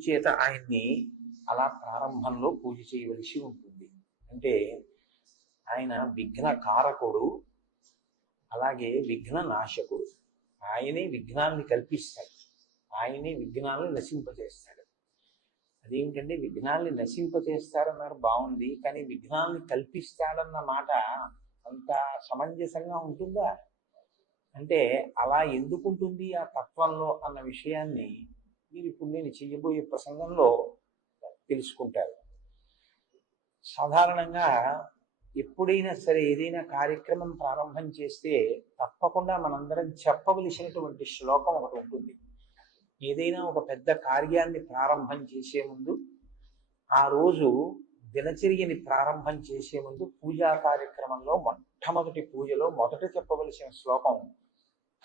అందుచేత ఆయన్ని అలా ప్రారంభంలో పూజ చేయవలసి ఉంటుంది. అంటే ఆయన విఘ్న కారకుడు, అలాగే విఘ్న నాశకుడు. ఆయనే విఘ్నాన్ని కల్పిస్తాడు, ఆయనే విఘ్నాలను నశింపజేస్తాడు. అదేమిటంటే విఘ్నాల్ని నశింపజేస్తాడన్నారు బాగుంది, కానీ విఘ్నాల్ని కల్పిస్తాడన్న మాట అంత సమంజసంగా ఉంటుందా? అంటే అలా ఎందుకు ఉంటుంది ఆ తత్వంలో అన్న విషయాన్ని మీరు ఇప్పుడు నేను చెయ్యబోయే ప్రసంగంలో తెలుసుకుంటారు. సాధారణంగా ఎప్పుడైనా సరే ఏదైనా కార్యక్రమం ప్రారంభం చేస్తే తప్పకుండా మనందరం చెప్పవలసినటువంటి శ్లోకం ఒకటి ఉంటుంది. ఏదైనా ఒక పెద్ద కార్యాన్ని ప్రారంభం చేసే ముందు, ఆ రోజు దినచర్యని ప్రారంభం చేసే ముందు పూజా కార్యక్రమంలో మొట్టమొదటి పూజలో మొదట చెప్పవలసిన శ్లోకం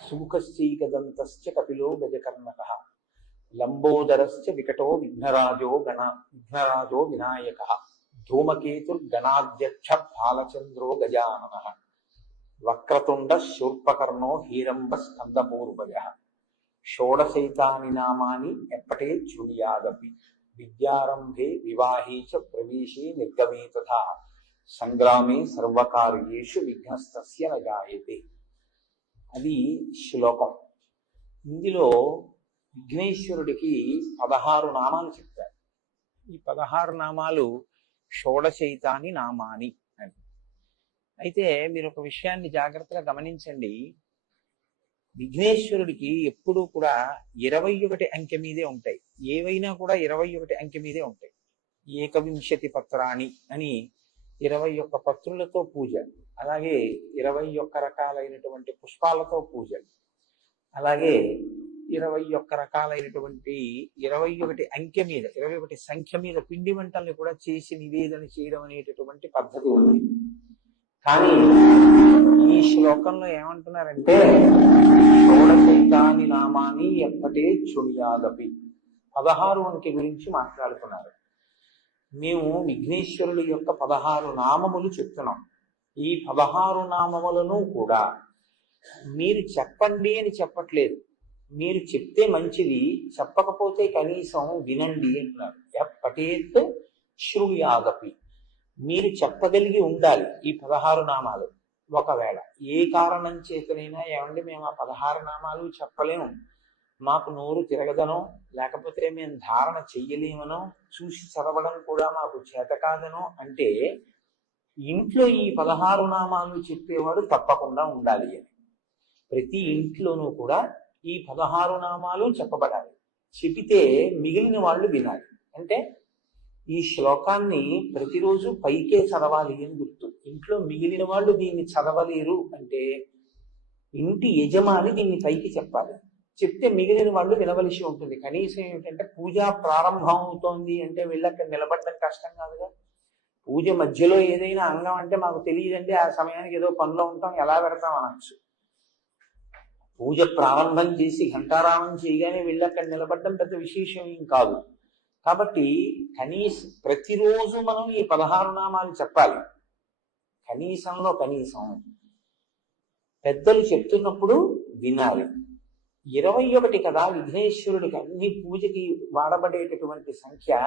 సుముఖశ్చైకదంతశ్చ కపిలో గజకర్ణకః లంబోదరశ్చ వికటో విఘ్నరాజో వినాయకః ధూమకేతుర్గణాధ్యక్ష బాలచంద్రో గజాననః వక్రతుండ శూర్పకర్ణో హీరంబ స్కందపూర్వజః షోడశైతాని నామాని ఎప్పటే చుడియాదపి విద్యారంభే వివాహే చ ప్రవేశే నిర్గమే తథా సంగ్రామే సర్వకార్యేషు విఘ్నస్తస్య న జాయతే. అది శ్లోకం. ఇందులో విఘ్నేశ్వరుడికి 16 నామాలు చెప్తారు. ఈ 16 నామాలు షోడశైతాని నామాని అని. అయితే మీరు ఒక విషయాన్ని జాగ్రత్తగా గమనించండి. విఘ్నేశ్వరుడికి ఎప్పుడూ కూడా 21 అంకె మీదే ఉంటాయి. ఏవైనా కూడా 21 అంకె మీదే ఉంటాయి. ఏకవింశతి పత్రాణి అని 21 పత్రులతో పూజ, అలాగే 21 రకాలైనటువంటి పుష్పాలతో పూజ, అలాగే 21 రకాలైనటువంటి 21 అంకె మీద 21 సంఖ్య మీద పిండి వంటల్ని కూడా చేసి నివేదన చేయడం అనేటటువంటి పద్ధతి ఉంది. కానీ ఈ శ్లోకంలో ఏమంటున్నారంటే షోడశైతాని నామాని ఎప్పటే చుడియాదపి 16 అంకె గురించి మాట్లాడుతున్నారు. మేము విఘ్నేశ్వరుడు యొక్క 16 నామములు చెప్తున్నాం. ఈ 16 నామములను కూడా మీరు చెప్పండి అని చెప్పట్లేదు. మీరు చెప్తే మంచిది, చెప్పకపోతే కనీసం వినండి అంటున్నారు. ఎప్పటేత్ శ్రూయాదపి, మీరు చెప్పగలిగి ఉండాలి ఈ 16 నామాలు. ఒకవేళ ఏ కారణం చేతనైనా ఏమండి మేము ఆ 16 నామాలు చెప్పలేము, మాకు నోరు తిరగదనో, లేకపోతే మేము ధారణ చెయ్యలేమనో, చూసి చదవడం కూడా మాకు చేత కాదనో అంటే ఇంట్లో ఈ 16 నామాలు చెప్పేవాడు తప్పకుండా ఉండాలి అని. ప్రతి ఇంట్లోనూ కూడా ఈ 16 నామాలు చెప్పబడాలి. చెబితే మిగిలిన వాళ్ళు వినాలి. అంటే ఈ శ్లోకాన్ని ప్రతిరోజు పైకే చదవాలి అని గుర్తు. ఇంట్లో మిగిలిన వాళ్ళు దీన్ని చదవలేరు అంటే ఇంటి యజమాని దీన్ని పైకి చెప్పాలి. చెప్తే మిగిలిన వాళ్ళు వినవలసి ఉంటుంది. కనీసం ఏమిటంటే పూజ ప్రారంభం అవుతోంది అంటే వీళ్ళక్కడ నిలబడడం కష్టం కాదుగా. పూజ మధ్యలో ఏదైనా అంగం అంటే మాకు తెలియదండి, ఆ సమయానికి ఏదో పనిలో ఉంటాం, ఎలా పెడతాం అనొచ్చు. పూజ ప్రారంభం చేసి ఘంటారామం చేయగానే వీళ్ళక్కడ నిలబడడం పెద్ద విశేషం ఏం కాదు. కాబట్టి కనీసం ప్రతిరోజు మనం ఈ 16 నామాలు చెప్పాలి. కనీసంలో కనీసం పెద్దలు చెప్తున్నప్పుడు వినాలి. 21 కదా విఘ్నేశ్వరుడికి అన్ని పూజకి వాడబడేటటువంటి సంఖ్య.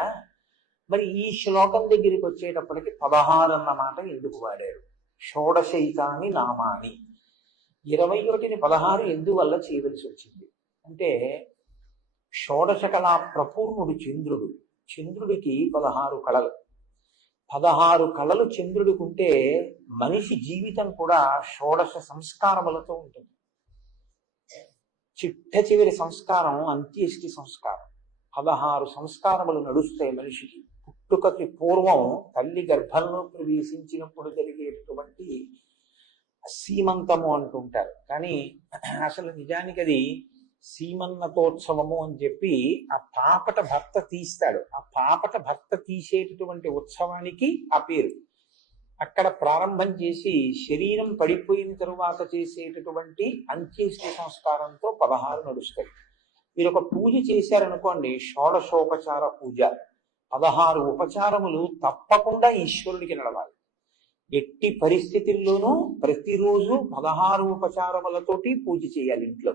మరి ఈ శ్లోకం దగ్గరికి వచ్చేటప్పటికి 16 అన్నమాట ఎందుకు వాడారు? షోడశైతాని నామాని, 21ని 16 ఎందువల్ల చేయవలసి వచ్చింది అంటే షోడశ కళా ప్రపూర్ణుడు చంద్రుడు. చంద్రుడికి 16 కళలు. 16 కళలు చంద్రుడికి ఉంటే మనిషి జీవితం కూడా షోడశ సంస్కారములతో ఉంటుంది. చిట్ట చివరి సంస్కారం అంత్యేష్టి సంస్కారం. 16 సంస్కారములు నడుస్తాయి మనిషికి. పుట్టుకకి పూర్వం తల్లి గర్భంలో ప్రవేశించినప్పుడు జరిగేటటువంటి సీమంతము అంటుంటారు. కానీ అసలు నిజానికి అది సీమన్నతోత్సవము అని చెప్పి ఆ పాపట భర్త తీస్తాడు. ఆ పాపట భర్త తీసేటటువంటి ఉత్సవానికి ఆ పేరు. అక్కడ ప్రారంభం చేసి శరీరం పడిపోయిన తరువాత చేసేటటువంటి అంత్యేష్టి సంస్కారంతో 16 నడుస్తాయి. మీరు ఒక పూజ చేశారనుకోండి, షోడశోపచార పూజ, 16 ఉపచారములు తప్పకుండా ఈశ్వరుడికి నడవాలి. ఎట్టి పరిస్థితుల్లోనూ ప్రతిరోజు 16 ఉపచారములతోటి పూజ చేయాలి ఇంట్లో.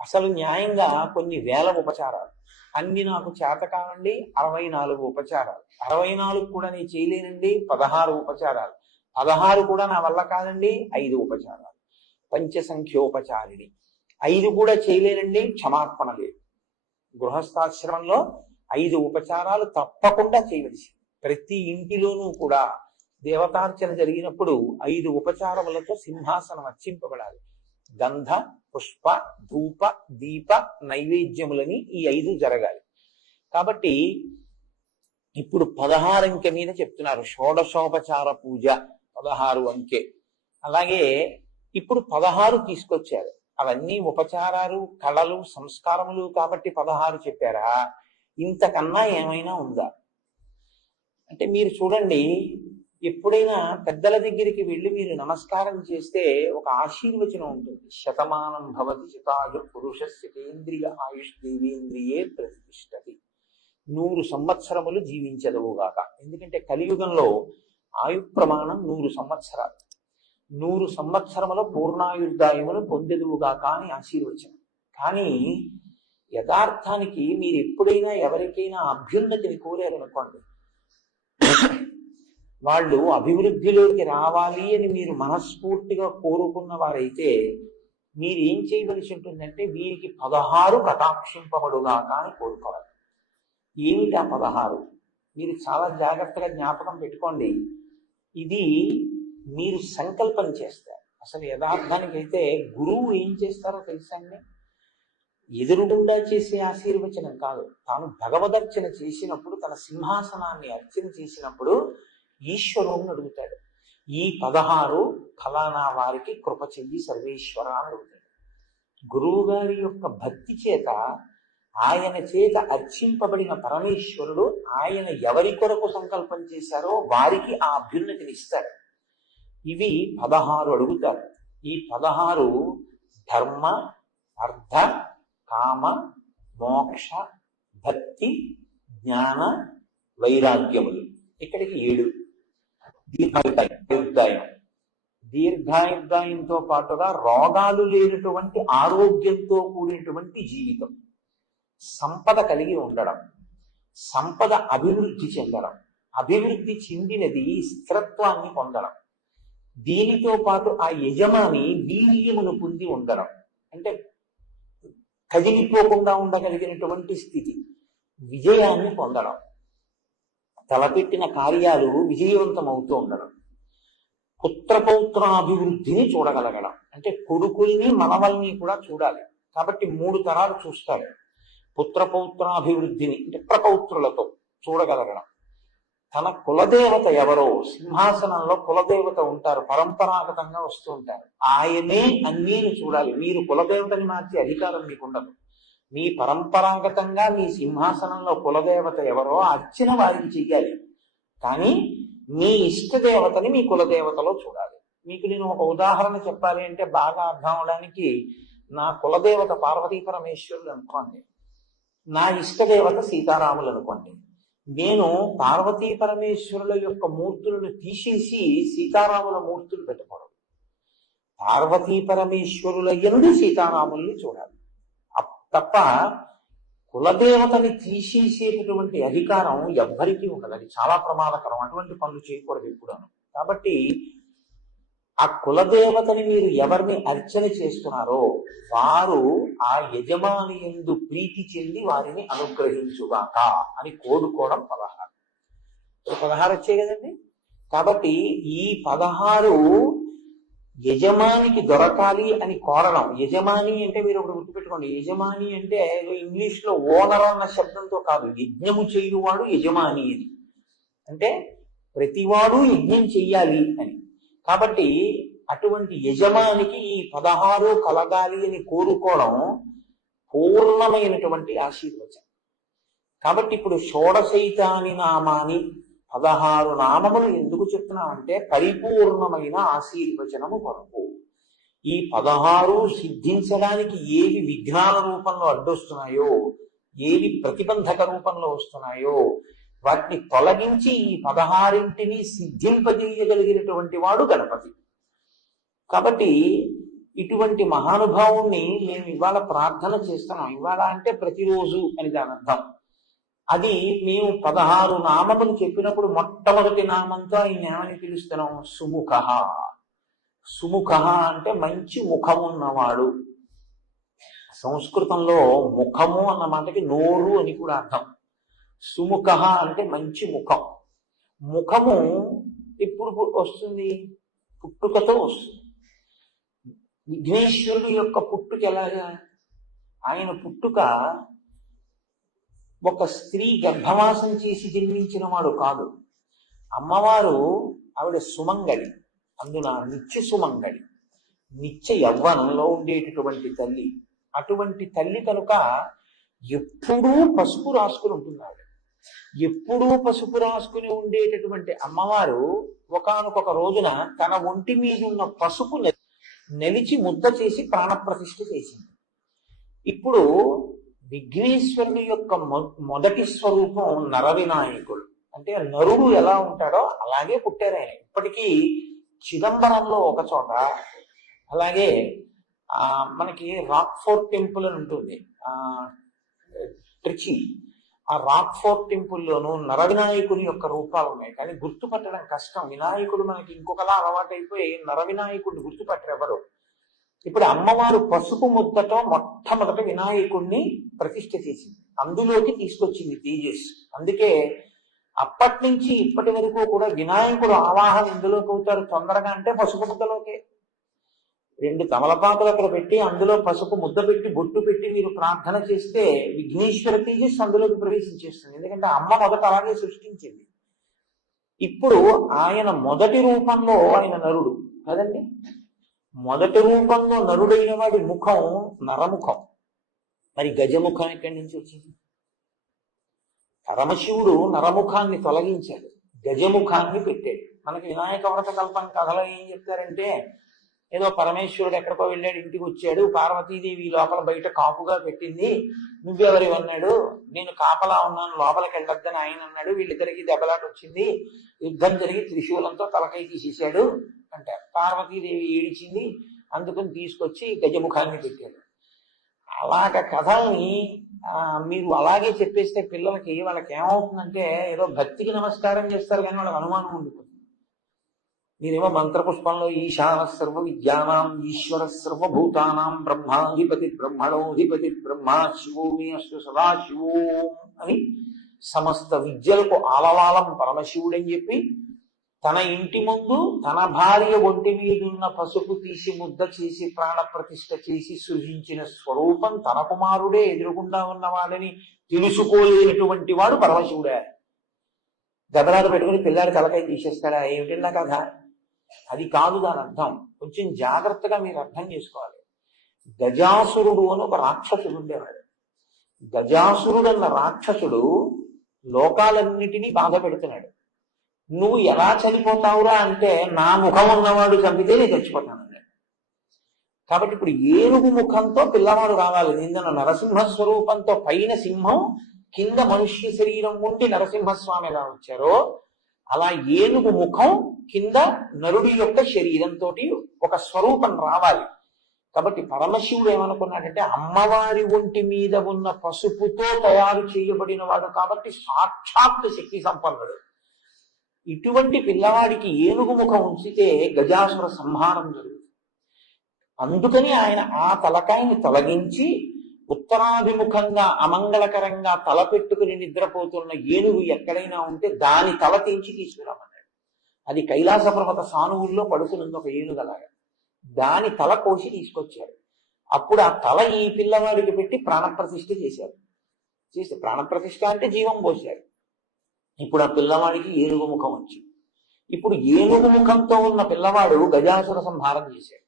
అసలు న్యాయంగా కొన్ని వేల ఉపచారాలు, అన్ని నాకు చేత కావండి 64 ఉపచారాలు, 64 కూడా నేను చేయలేనండి 16 ఉపచారాలు, 16 కూడా నా వల్ల కాదండి 5 ఉపచారాలు, పంచసంఖ్యోపచారిణి 5 కూడా చేయలేనండి క్షమార్పణ లేదు. గృహస్థాశ్రమంలో 5 ఉపచారాలు తప్పకుండా చేయవలసి. ప్రతి ఇంటిలోనూ కూడా దేవతార్చన జరిగినప్పుడు 5 ఉపచారములతో సింహాసనం అర్చింపబడాలి. గంధ పుష్ప ధూప దీప నైవేద్యములని ఈ 5 జరగాలి. కాబట్టి ఇప్పుడు 16 అంకె మీద చెప్తున్నారు షోడశోపచార పూజ 16 అంకె. అలాగే ఇప్పుడు 16 తీసుకొచ్చారు. అవన్నీ ఉపచారాలు కళలు సంస్కారములు కాబట్టి 16 చెప్పారా? ఇంతకన్నా ఏమైనా ఉందా అంటే మీరు చూడండి, ఎప్పుడైనా పెద్దల దగ్గరికి వెళ్ళి మీరు నమస్కారం చేస్తే ఒక ఆశీర్వచనం ఉంటుంది. శతమానం భవతి శతాయు పురుష శతేంద్రియ ఆయుష్ దేవేంద్రియే ప్రతిష్టతి. 100 సంవత్సరములు జీవించదవుగాక. ఎందుకంటే కలియుగంలో ఆయు ప్రమాణం 100 సంవత్సరాలు. 100 సంవత్సరముల పూర్ణాయుర్దాయమును పొందెదువుగాక అని ఆశీర్వచనం. కానీ యథార్థానికి మీరు ఎప్పుడైనా ఎవరికైనా అభ్యున్నతిని కోరారనుకోండి, వాళ్ళు అభివృద్ధిలోకి రావాలి అని మీరు మనస్ఫూర్తిగా కోరుకున్న వారైతే మీరు ఏం చేయవలసి ఉంటుందంటే వీరికి 16 కటాక్షింపబడుగాక అని కోరుకోవాలి. ఏమిటి ఆ 16? మీరు చాలా జాగ్రత్తగా జ్ఞాపకం పెట్టుకోండి. ఇది మీరు సంకల్పం చేస్తారు. అసలు యథార్థానికైతే గురువు ఏం చేస్తారో తెలుసండి, ఎదురుగుండా చేసే ఆశీర్వచనం కాదు. తాను భగవదర్చన చేసినప్పుడు, తన సింహాసనాన్ని అర్చన చేసినప్పుడు ఈశ్వరుని అడుగుతాడు. ఈ 16 ఫలానా వారికి కృప చెయ్యి సర్వేశ్వర అని అడుగుతాడు. గురువు గారి యొక్క భక్తి చేత, ఆయన చేత అర్చింపబడిన పరమేశ్వరుడు ఆయన ఎవరి కొరకు సంకల్పం చేశారో వారికి ఆ అభ్యున్నతిని ఇస్తాడు. ఇవి 16 అడుగుతారు. ఈ 16 ధర్మ అర్థ కామ మోక్ష భక్తి జ్ఞాన వైరాగ్యములు. ఇక్కడికి 7. దీర్ఘాయుర్దాయంతో పాటుగా రోగాలు లేనటువంటి ఆరోగ్యంతో కూడినటువంటి జీవితం, సంపద కలిగి ఉండడం, సంపద అభివృద్ధి చెందడం, అభివృద్ధి చెందినది స్థిరత్వాన్ని పొందడం, దీనితో పాటు ఆ యజమాని వీర్యమును పొంది ఉండడం, అంటే కదిలిపోకుండా ఉండగలిగినటువంటి స్థితి, విజయాన్ని పొందడం, తలపెట్టిన కార్యాలు విజయవంతం అవుతూ ఉండడం, పుత్రపౌత్రాభివృద్ధిని చూడగలగడం, అంటే కొడుకుల్ని మనవల్ని కూడా చూడాలి. కాబట్టి 3 తరాలు చూస్తాడు. పుత్రపౌత్రాభివృద్ధిని అంటే ప్రపౌత్రులతో చూడగలగడం, తన కులదేవత ఎవరో, సింహాసనంలో కులదేవత ఉంటారు, పరంపరాగతంగా వస్తూ ఉంటారు, ఆయనే అన్నీ చూడాలి. మీరు కులదేవతని మార్చే అధికారం మీకు ఉండదు. మీ పరంపరాగతంగా మీ సింహాసనంలో కులదేవత ఎవరో అర్చన వారికి చెయ్యాలి. కానీ మీ ఇష్టదేవతని మీ కులదేవతలో చూడాలి. మీకు నేను ఒక ఉదాహరణ చెప్పాలి అంటే బాగా అర్థం అవడానికి, నా కులదేవత పార్వతీ పరమేశ్వరులు అనుకోండి, నా ఇష్టదేవత సీతారాములు అనుకోండి. నేను పార్వతీ పరమేశ్వరుల యొక్క మూర్తులను తీసేసి సీతారాముల మూర్తులు పెట్టకూడదు. పార్వతీ పరమేశ్వరుల యందు సీతారాముల్ని చూడాలి తప్ప కులదేవతని తీసేసేటటువంటి అధికారం ఎవ్వరికీ ఉండదు. అది చాలా ప్రమాదకరం. అటువంటి పనులు చేయకూడదు ఎప్పుడూ. కాబట్టి ఆ కులదేవతని మీరు ఎవరిని అర్చన చేస్తున్నారో వారు ఆ యజమాని యందు ప్రీతి చెంది వారిని అనుగ్రహించుగాక అని కోరుకోవడం 16. 16 వచ్చాయి కదండి. కాబట్టి ఈ 16 యజమానికి దొరకాలి అని కోరడం. యజమాని అంటే మీరు ఒకటి గుర్తుపెట్టుకోండి, యజమాని అంటే ఇంగ్లీష్ లో ఓనర్ అన్న శబ్దంతో కాదు, యజ్ఞము చేయువాడు యజమాని అని. అంటే ప్రతివాడు యజ్ఞం చెయ్యాలి అని. కాబట్టి అటువంటి యజమానికి ఈ 16 కలగాలి అని కోరుకోవడం పూర్ణమైనటువంటి ఆశీర్వచనం. కాబట్టి ఇప్పుడు షోడశైతాని నామాని 16 నామములు ఎందుకు చెప్తున్నామంటే పరిపూర్ణమైన ఆశీర్వచనము కొరకు. ఈ 16 సిద్ధించడానికి ఏవి విఘ్నాల రూపంలో అడ్డొస్తున్నాయో, ఏవి ప్రతిబంధక రూపంలో వస్తున్నాయో వాటిని తొలగించి ఈ 16ంటిని సిద్ధింపజేయగలిగినటువంటి వాడు గణపతి. కాబట్టి ఇటువంటి మహానుభావుణ్ణి మేము ఇవాళ ప్రార్థన చేస్తున్నాం. ఇవాళ అంటే ప్రతిరోజు అని దాని అర్థం. అది మేము 16 నామములు చెప్పినప్పుడు మొట్టమొదటి నామంతో ఆయన ఏమని పిలుస్తున్నాం? సుముఖ. సుముఖ అంటే మంచి ముఖమున్నవాడు. సంస్కృతంలో ముఖము అన్న మాటకి నోరు అని కూడా అర్థం. సుముఖ అంటే మంచి ముఖం. ముఖము ఇప్పుడు వస్తుంది, పుట్టుకతో వస్తుంది. విఘ్నేశ్వరుడు యొక్క పుట్టుక ఎలాగా? ఆయన పుట్టుక ఒక స్త్రీ గర్భవాసం చేసి జన్మించిన వాడు కాదు. అమ్మవారు ఆవిడ సుమంగళి, అందున నిత్య సుమంగళి, నిత్య యవ్వనంలో ఉండేటటువంటి తల్లి. అటువంటి తల్లి కనుక ఎప్పుడూ పసుపు రాసుకుని ఉంటున్నాడు. ఎప్పుడూ పసుపు రాసుకుని ఉండేటటువంటి అమ్మవారు ఒకానొక రోజున తన ఒంటి మీద ఉన్న పసుపు నెలిచి ముద్ద చేసి ప్రాణప్రతిష్ఠ చేసింది. ఇప్పుడు విఘ్నేశ్వరుని యొక్క మొదటి స్వరూపం నరవినాయకుడు. అంటే నరుడు ఎలా ఉంటాడో అలాగే పుట్టారు ఆయన. ఇప్పటికీ చిదంబరంలో ఒక చోట, అలాగే మనకి రాక్ఫోర్ట్ టెంపుల్ అని ఉంటుంది ట్రిచి, ఆ రాక్ఫోర్ట్ టెంపుల్లోనూ నరవినాయకుని యొక్క రూపాలు ఉన్నాయి. కానీ గుర్తుపట్టడం కష్టం. వినాయకుడు మనకి ఇంకొకలా అలవాటైపోయి నరవినాయకుడిని గుర్తుపట్టరు ఎవరు. ఇప్పుడు అమ్మవారు పసుపు ముద్దతో మొట్టమొదటి వినాయకుడిని ప్రతిష్ఠ చేసింది, అందులోకి తీసుకొచ్చింది తేజస్. అందుకే అప్పటి నుంచి ఇప్పటి వరకు కూడా వినాయకుడు ఆవాహన ఎందులోకి అవుతారు తొందరగా అంటే పసుపు ముద్దలోకే. 2 తమలపాకులు అక్కడ పెట్టి అందులో పసుపు ముద్ద పెట్టి బొట్టు పెట్టి మీరు ప్రార్థన చేస్తే విఘ్నేశ్వర తేజస్ అందులోకి ప్రవేశించేస్తుంది. ఎందుకంటే అమ్మ మొదట అలాగే సృష్టించింది. ఇప్పుడు ఆయన మొదటి రూపంలో ఆయన నరుడు కదండి. మొదటి రూపంలో నరుడైన వాడి ముఖం నరముఖం. మరి గజముఖం ఎక్కడి నుంచి వచ్చింది? పరమశివుడు నరముఖాన్ని తొలగించాడు, గజముఖాన్ని పెట్టాడు. మనకి వినాయక వ్రత కల్పన కథలో ఏం చెప్తారంటే, ఏదో పరమేశ్వరుడు ఎక్కడికో వెళ్ళాడు, ఇంటికి వచ్చాడు, పార్వతీదేవి లోపల బయట కాపుగా పెట్టింది, నువ్వెవరి అన్నాడు, నేను కాపలా ఉన్నాను లోపలికి వెళ్ళొద్దని ఆయన అన్నాడు. వీళ్ళిద్దరికి దెబ్బలాట వచ్చింది, యుద్ధం జరిగి త్రిశూలంతో తలకై తీసేశాడు అంటే పార్వతీదేవి ఏడిచింది, అందుకని తీసుకొచ్చి గజముఖాన్ని పెట్టాడు. అలాగ కథల్ని మీరు అలాగే చెప్పేస్తే పిల్లలకి వాళ్ళకి ఏమవుతుందంటే ఏదో భక్తికి నమస్కారం చేస్తారు కానీ వాళ్ళకి అనుమానం ఉండిపోతుంది. మీరేమో మంత్రపుష్పంలో ఈశాన సర్వ విద్యానాం ఈశ్వర సర్వభూతానాం బ్రహ్మాధిపతి బ్రహ్మణోధిపతి బ్రహ్మ శివో మే అస్తు సదాశివో అని సమస్త విద్యలకు ఆలవాలం పరమశివుడని చెప్పి తన ఇంటి ముందు తన భార్య ఒంటి మీదున్న పసుపు తీసి ముద్ద చేసి ప్రాణ ప్రతిష్ఠ చేసి సృజించిన స్వరూపం తన కుమారుడే ఎదురుగుండా ఉన్నవాడని తెలుసుకోలేనటువంటి వాడు పరమశివుడే. దెబ్బలాట పెట్టుకుని పిల్లాడి తలకాయ తీసేస్తాడా? ఏమిటన్నా కథ? అది కాదు దాని అర్థం. కొంచెం జాగ్రత్తగా మీరు అర్థం చేసుకోవాలి. గజాసురుడు అని ఒక రాక్షసుడు ఉండేవాడు. గజాసురుడు అన్న రాక్షసుడు లోకాలన్నిటినీ బాధ పెడుతున్నాడు. నువ్వు ఎలా చనిపోతావురా అంటే, నా ముఖం ఉన్నవాడు చంపితే నేను చచ్చిపోతానన్నాడు. కాబట్టి ఇప్పుడు ఏనుగు ముఖంతో పిల్లవాడు రావాలి. నిన్న నరసింహ స్వరూపంతో పైన సింహం కింద మనుష్య శరీరం ఉండి నరసింహస్వామి ఎలా వచ్చారో అలా ఏనుగు ముఖం కింద నరుడి యొక్క శరీరంతో ఒక స్వరూపం రావాలి. కాబట్టి పరమశివుడు ఏమనుకున్నాడంటే, అమ్మవారి ఒంటి మీద ఉన్న పసుపుతో తయారు చేయబడిన వాడు కాబట్టి సాక్షాత్ శక్తి సంపన్నుడు. ఇటువంటి పిల్లవాడికి ఏనుగు ముఖం ఉంచితే గజాసుర సంహారం జరుగుతుంది. అందుకని ఆయన ఆ తలకాయని తొలగించి ఉత్తరాభిముఖంగా అమంగళకరంగా తల పెట్టుకుని నిద్రపోతున్న ఏనుగు ఎక్కడైనా ఉంటే దాని తల తెంచి తీసుకురామన్నాడు. అది కైలాస పర్వత సానువుల్లో పడుకునుంది ఒక ఏనుగలాగా. దాని తల కోసి తీసుకొచ్చాడు. అప్పుడు ఆ తల ఈ పిల్లవాడికి పెట్టి ప్రాణప్రతిష్ఠ చేశారు. చేస్తే ప్రాణప్రతిష్ఠ అంటే జీవం పోశారు. ఇప్పుడు ఆ పిల్లవాడికి ఏనుగు ముఖం వచ్చింది. ఇప్పుడు ఏనుగు ముఖంతో ఉన్న పిల్లవాడు గజాసుర సంహారం చేశాడు.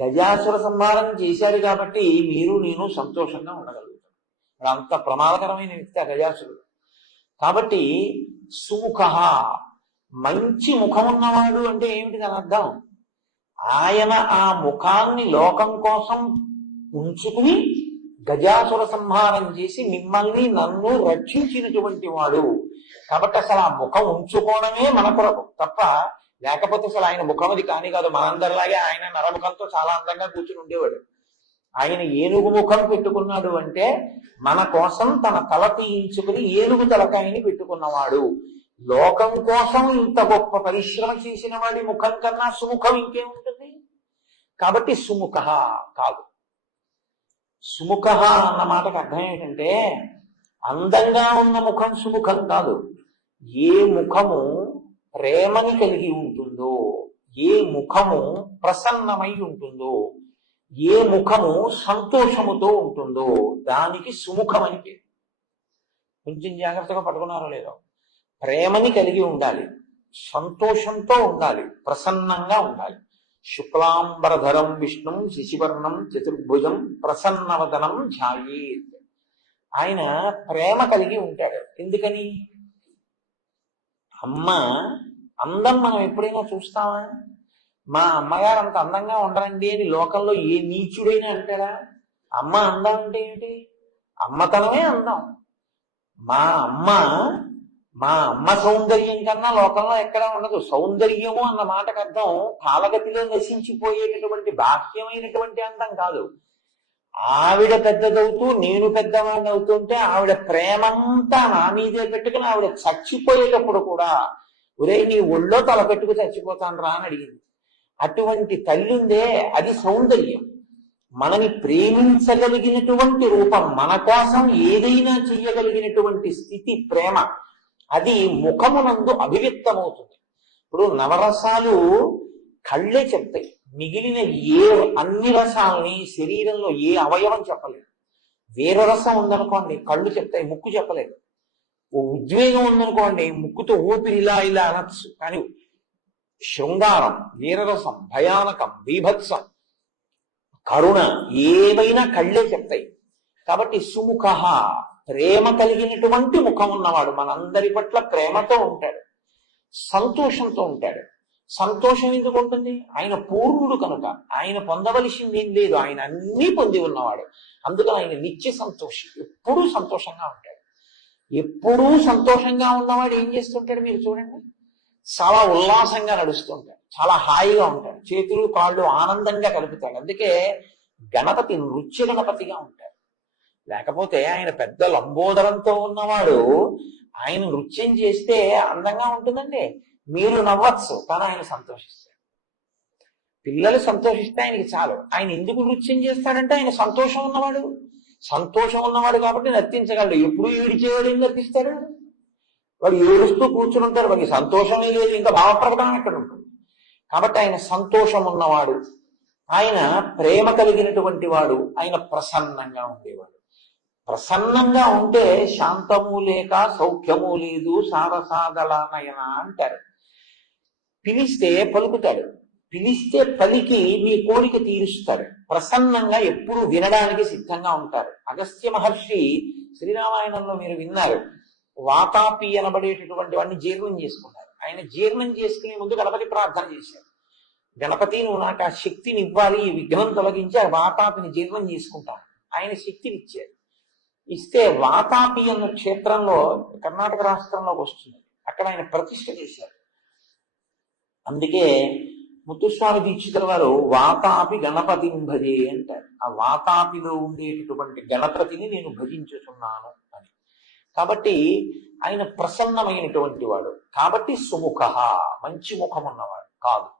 గజాసుర సంహారం చేశాడు కాబట్టి మీరు నేను సంతోషంగా ఉండగలుగుతాం. అంత ప్రమాదకరమైన వ్యక్తి ఆ గజాసురుడు. కాబట్టి సుముఖ, మంచి ముఖం ఉన్నవాడు అంటే ఏమిటి దాని అర్థం? ఆయన ఆ ముఖాన్ని లోకం కోసం ఉంచుకుని గజాసుర సంహారం చేసి మిమ్మల్ని నన్ను రక్షించినటువంటి వాడు. కాబట్టి అసలు ఆ ముఖం ఉంచుకోవడమే మన కొరకు తప్ప లేకపోతే అసలు ఆయన ముఖం అది కాని కాదు. మనందరిలాగే ఆయన నరముఖంతో చాలా అందంగా కూర్చుని ఉండేవాడు. ఆయన ఏనుగు ముఖం పెట్టుకున్నాడు అంటే మన కోసం తన తల తీయించుకుని ఏనుగు తలకాయని పెట్టుకున్నవాడు. లోకం కోసం ఇంత గొప్ప పరిశ్రమ చేసిన వాడి ముఖం కన్నా సుముఖం ఇంకేముంటుంది? కాబట్టి సుముఖ కాదు. సుముఖ అన్న మాటకు అర్థం ఏంటంటే అందంగా ఉన్న ముఖం సుముఖం కాదు. ఏ ముఖము ప్రేమని కలిగి ఉంటుందో, ఏ ముఖము ప్రసన్నమై ఉంటుందో, ఏ ముఖము సంతోషముతో ఉంటుందో దానికి సుముఖం అని పేరు. కొంచెం జాగ్రత్తగా పట్టుకున్నారో లేదో. ప్రేమని కలిగి ఉండాలి, సంతోషంతో ఉండాలి, ప్రసన్నంగా ఉండాలి. శుక్లాంబరధరం విష్ణుం శశివర్ణం చతుర్భుజం ప్రసన్నవదనం ధ్యాయేత్. ఆయన ప్రేమ కలిగి ఉంటాడు. ఎందుకని? అమ్మ అందం మనం ఎప్పుడైనా చూస్తామా? మా అమ్మగారు అంత అందంగా ఉండరండి అని లోకంలో ఏ నీచుడైనా అంటాడా? అమ్మ అందం అంటే ఏంటి? అమ్మతనమే అందం. మా అమ్మ సౌందర్యం కన్నా లోకంలో ఎక్కడా ఉండదు. సౌందర్యము అన్న మాటకు అర్థం కాలగతిలో నశించిపోయేటటువంటి బాహ్యమైనటువంటి అందం కాదు. ఆవిడ పెద్దదవుతూ నేను పెద్దవాడిని అవుతుంటే ఆవిడ ప్రేమంతా నా మీదే పెట్టుకుని ఆవిడ చచ్చిపోయేటప్పుడు కూడా ఒరే నీ ఒళ్ళో తల పెట్టుకు చచ్చిపోతాను రా అని అడిగింది. అటువంటి తల్లి ఉందే, అది సౌందర్యం. మనని ప్రేమించగలిగినటువంటి రూపం, మన కోసం ఏదైనా చెయ్యగలిగినటువంటి స్థితి ప్రేమ. అది ముఖమునందు అభివ్యక్తమవుతుంది. ఇప్పుడు నవరసాలు కళ్ళే చెప్తాయి. మిగిలిన అన్ని రసాలని శరీరంలో ఏ అవయవం చెప్పలేదు. వేరే రసం ఉందనుకోండి కళ్ళు చెప్తాయి, ముక్కు చెప్పలేదు. ఉద్వేగం ఉందనుకోండి ముక్కుతో ఊపిరి ఇలా ఇలా అనొచ్చు. కానీ శృంగారం, వీరరసం, భయానకం, బీభత్సం, కరుణ ఏవైనా కళ్ళే చెప్తాయి. కాబట్టి సుముఖ ప్రేమ కలిగినటువంటి ముఖం ఉన్నవాడు మనందరి పట్ల ప్రేమతో ఉంటాడు, సంతోషంతో ఉంటాడు. సంతోషం ఎందుకు ఉంటుంది? ఆయన పూర్ణుడు కనుక ఆయన పొందవలసింది ఏం లేదు. ఆయన అన్నీ పొంది ఉన్నవాడు. అందుకని ఆయన నిత్య సంతోషి, ఎప్పుడూ సంతోషంగా ఉంటాడు. ఎప్పుడూ సంతోషంగా ఉన్నవాడు ఏం చేస్తుంటాడు మీరు చూడండి, చాలా ఉల్లాసంగా నడుస్తుంటాడు, చాలా హాయిగా ఉంటాడు, చేతులు కాళ్ళు ఆనందంగా కలుపుతాడు. అందుకే గణపతి నృత్య గణపతిగా ఉంటాడు. లేకపోతే ఆయన పెద్ద లంబోదరంతో ఉన్నవాడు ఆయన నృత్యం చేస్తే అందంగా ఉంటుందండి. మీరు నవ్వచ్చు కానీ ఆయన సంతోషిస్తాడు. పిల్లలు సంతోషిస్తే ఆయనకి చాలు. ఆయన ఎందుకు నృత్యం చేస్తాడంటే ఆయన సంతోషం ఉన్నవాడు. సంతోషం ఉన్నవాడు కాబట్టి నర్తించగలడు. ఎప్పుడు ఏడిచేవాడు ఏం నర్తిస్తాడు? వాడు ఏడుస్తూ కూర్చుని ఉంటారు, వాడికి సంతోషమే లేదు, ఇంకా భావప్రకటన ఎక్కడ ఉంటుంది. కాబట్టి ఆయన సంతోషం ఉన్నవాడు, ఆయన ప్రేమ కలిగినటువంటి వాడు, ఆయన ప్రసన్నంగా ఉండేవాడు. ప్రసన్నంగా ఉంటే శాంతము లేక సౌఖ్యము లేదు సారసాగలానయన అంటారు. పిలిస్తే పలుకుతాడు, పిలిస్తే పలికి మీ కోరిక తీరుస్తాడు. ప్రసన్నంగా ఎప్పుడు వినడానికి సిద్ధంగా ఉంటారు. అగస్త్య మహర్షి శ్రీరామాయణంలో మీరు విన్నారు, వాతాపి అనబడేటటువంటి వాడిని జీర్ణం చేసుకున్నారు. ఆయన జీర్ణం చేసుకునే ముందు గణపతి ప్రార్థన చేశారు. గణపతి నువ్వు నాకు ఆ శక్తిని ఇవ్వాలి, ఈ విఘ్నం తొలగించి ఆ వాతాపిని జీర్ణం చేసుకుంటాను. ఆయన శక్తిని ఇచ్చారు. ఇస్తే వాతాపి అన్న క్షేత్రంలో కర్ణాటక రాష్ట్రంలోకి వస్తుంది. అక్కడ ఆయన ప్రతిష్ఠ చేశారు. అందుకే ముత్తుస్వామి దీక్షితుల వారు వాతాపి గణపతి భజే అంటారు. ఆ వాతాపిలో ఉండేటటువంటి గణపతిని నేను భజించుతున్నాను అని. కాబట్టి ఆయన ప్రసన్నమైనటువంటి వాడు. కాబట్టి సుముఖ, మంచి ముఖం ఉన్నవాడు కాదు.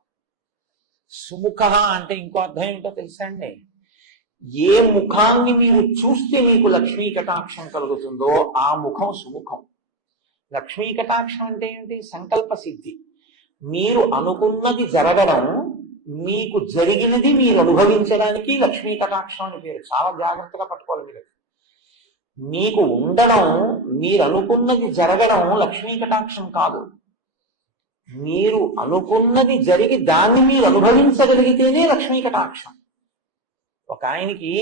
సుముఖ అంటే ఇంకో అర్థం ఏంటో తెలుసా అండి? ఏ ముఖాన్ని మీరు చూస్తే మీకు లక్ష్మీ కటాక్షం కలుగుతుందో ఆ ముఖం సుముఖం. లక్ష్మీ కటాక్షం అంటే ఏంటి? సంకల్ప సిద్ధి. మీరు అనుకున్నది జరగడం, మీకు జరిగినది మీరు అనుభవించడానికి లక్ష్మీ కటాక్షం అని పేరు. చాలా జాగ్రత్తగా పట్టుకోవాలి మీరు. మీకు ఉండడం, మీరు అనుకున్నది జరగడం లక్ష్మీ కటాక్షం కాదు. మీరు అనుకున్నది జరిగి దాన్ని మీరు అనుభవించగలిగితేనే లక్ష్మీ కటాక్షం. ఒక ఆయనకి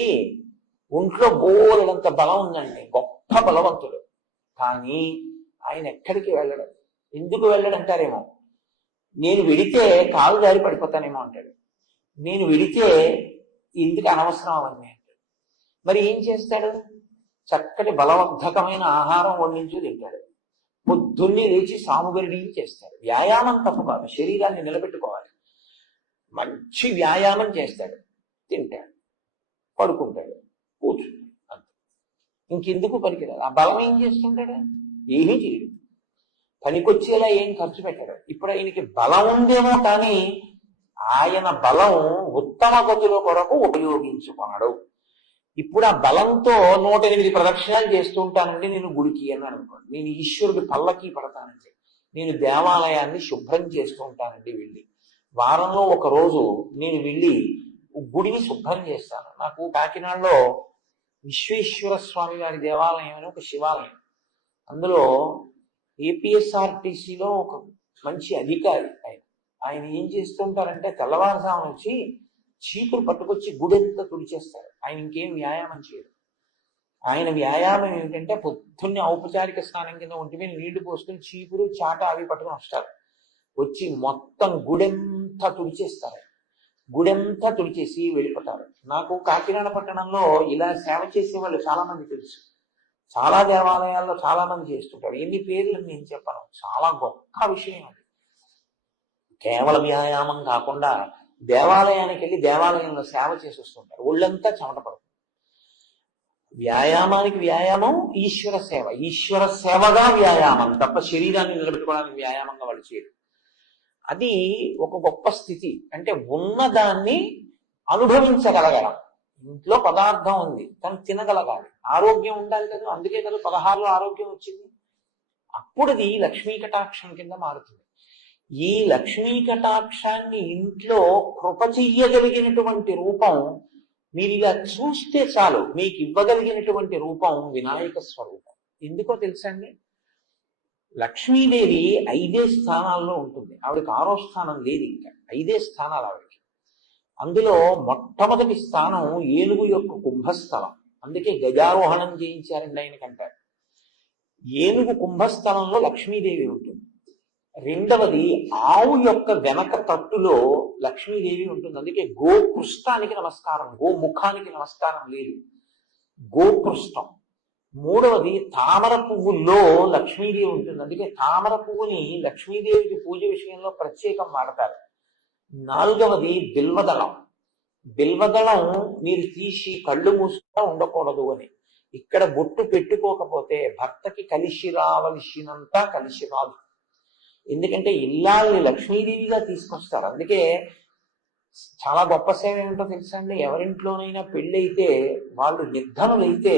ఒంట్లో బోలెడంత బలం ఉందండి, గొప్ప బలవంతుడు. కానీ ఆయన ఎక్కడికి వెళ్ళడం. ఎందుకు వెళ్ళడంటారేమో, నేను వెడితే కాలు జారి పడిపోతానేమో అంటాడు. నేను వెడితే ఇందుకు అనవసరం అవన్నీ అంటాడు. మరి ఏం చేస్తాడు? చక్కటి బలవర్ధకమైన ఆహారం వండించు తింటాడు. పొద్దున్నే లేచి సాముగరిడి చేస్తాడు. వ్యాయామం తప్పు కాదు, శరీరాన్ని నిలబెట్టుకోవాలి. మంచి వ్యాయామం చేస్తాడు, తింటాడు, పడుకుంటాడు, కూర్చుంటాడు, అంతే. ఇంకెందుకు పనికిరాదు. ఆ బలం ఏం చేస్తుంటాడు? ఏమీ చేయడు. పనికొచ్చేలా ఏం ఖర్చు పెట్టాడు. ఇప్పుడు ఆయనకి బలం ఉందేమో కానీ ఆయన బలం ఉత్తమ గతుల కొరకు ఉపయోగించుకున్నాడు. ఇప్పుడు ఆ బలంతో 108 ప్రదక్షిణాలు చేస్తూ ఉంటానండి నేను గుడికి అని అనుకోండి. నేను ఈశ్వరుడి పల్లకి పడతానండి, నేను దేవాలయాన్ని శుభ్రం చేస్తూ ఉంటానండి వెళ్ళి. వారంలో ఒక రోజు నేను వెళ్ళి గుడిని శుభ్రం చేస్తాను. నాకు కాకినాడలో విశ్వేశ్వర స్వామి వారి దేవాలయం అని ఒక శివాలయం, అందులో ఏపీఎస్ఆర్టీసీలో ఒక మంచి అధికారి ఆయన ఏం చేస్తుంటారంటే తెల్లవారుజామున వచ్చి చీపురు పట్టుకొచ్చి గుడెంతా తుడిచేస్తారు. ఆయన ఇంకేం వ్యాయామం చేయరు. ఆయన వ్యాయామం ఏమిటంటే పొద్దున్నే ఔపచారిక స్నానం కింద ఒంటి మీద నీళ్లు పోసుకుని చీపురు చాట అవి పట్టుకుని వస్తారు. వచ్చి మొత్తం గుడెంతా తుడిచేస్తారు. గుడెంతా తుడిచేసి వెళ్ళిపోతారు. నాకు కాకినాడ పట్టణంలో ఇలా సేవ చేసే వాళ్ళు చాలా మంది తెలుసు. చాలా దేవాలయాల్లో చాలా మంది చేస్తుంటారు. ఎన్ని పేర్లు నేను చెప్పను. చాలా గొప్ప విషయం అది. కేవల వ్యాయామం కాకుండా దేవాలయానికి వెళ్ళి దేవాలయంలో సేవ చేసి వస్తుంటారు. ఒళ్ళంతా చెమట పడుతుంది. వ్యాయామానికి వ్యాయామం ఈశ్వర సేవ, ఈశ్వర సేవగా వ్యాయామం తప్ప శరీరాన్ని నిలబెట్టుకోవడానికి వ్యాయామంగా వాళ్ళు చేయరు. అది ఒక గొప్ప స్థితి. అంటే ఉన్నదాన్ని అనుభవించగలగడం. ఇంట్లో పదార్థం ఉంది, తను తినగలగాలి, ఆరోగ్యం ఉండాలి కదా. అందుకే కదా 16లో ఆరోగ్యం వచ్చింది. అప్పుడు అది లక్ష్మీ కటాక్షం కింద మారుతుంది. ఈ లక్ష్మీ కటాక్షాన్ని ఇంట్లో కృప చెయ్యగలిగినటువంటి రూపం మీరు ఇలా చూస్తే చాలు, మీకు ఇవ్వగలిగినటువంటి రూపం వినాయక స్వరూపం. ఎందుకో తెలుసండి, లక్ష్మీదేవి 5 స్థానాల్లో ఉంటుంది. ఆవిడకి 6వ స్థానం లేదు, ఇంకా 5 స్థానాలు ఆవిడకి. అందులో మొట్టమొదటి స్థానం ఏనుగు యొక్క కుంభస్థలం. అందుకే గజారోహణం చేయించారండి ఆయనకంటారు. ఏనుగు కుంభస్థలంలో లక్ష్మీదేవి ఉంటుంది. రెండవది ఆవు యొక్క వెనక తట్టులో లక్ష్మీదేవి ఉంటుంది. అందుకే గోపృష్ఠానికి నమస్కారం, గోముఖానికి నమస్కారం లేదు, గోపృష్ఠం. మూడవది తామర పువ్వుల్లో లక్ష్మీదేవి ఉంటుంది. అందుకే తామర పువ్వుని లక్ష్మీదేవికి పూజ విషయంలో ప్రత్యేకం వాడతారు. నాలుగవది బిల్వదళం. బిల్వదళం మీరు తీసి కళ్ళు మూసుకుంటా ఉండకూడదు అని. ఇక్కడ బొట్టు పెట్టుకోకపోతే భర్తకి కలిసి రావలసినంత కలిసి రాదు. ఎందుకంటే ఇల్లాల్ని లక్ష్మీదేవిగా తీసుకొస్తారు. అందుకే చాలా గొప్ప సేవ ఏమిటో తెలుసా అండి, ఎవరింట్లోనైనా పెళ్ళైతే వాళ్ళు నిర్ధనులైతే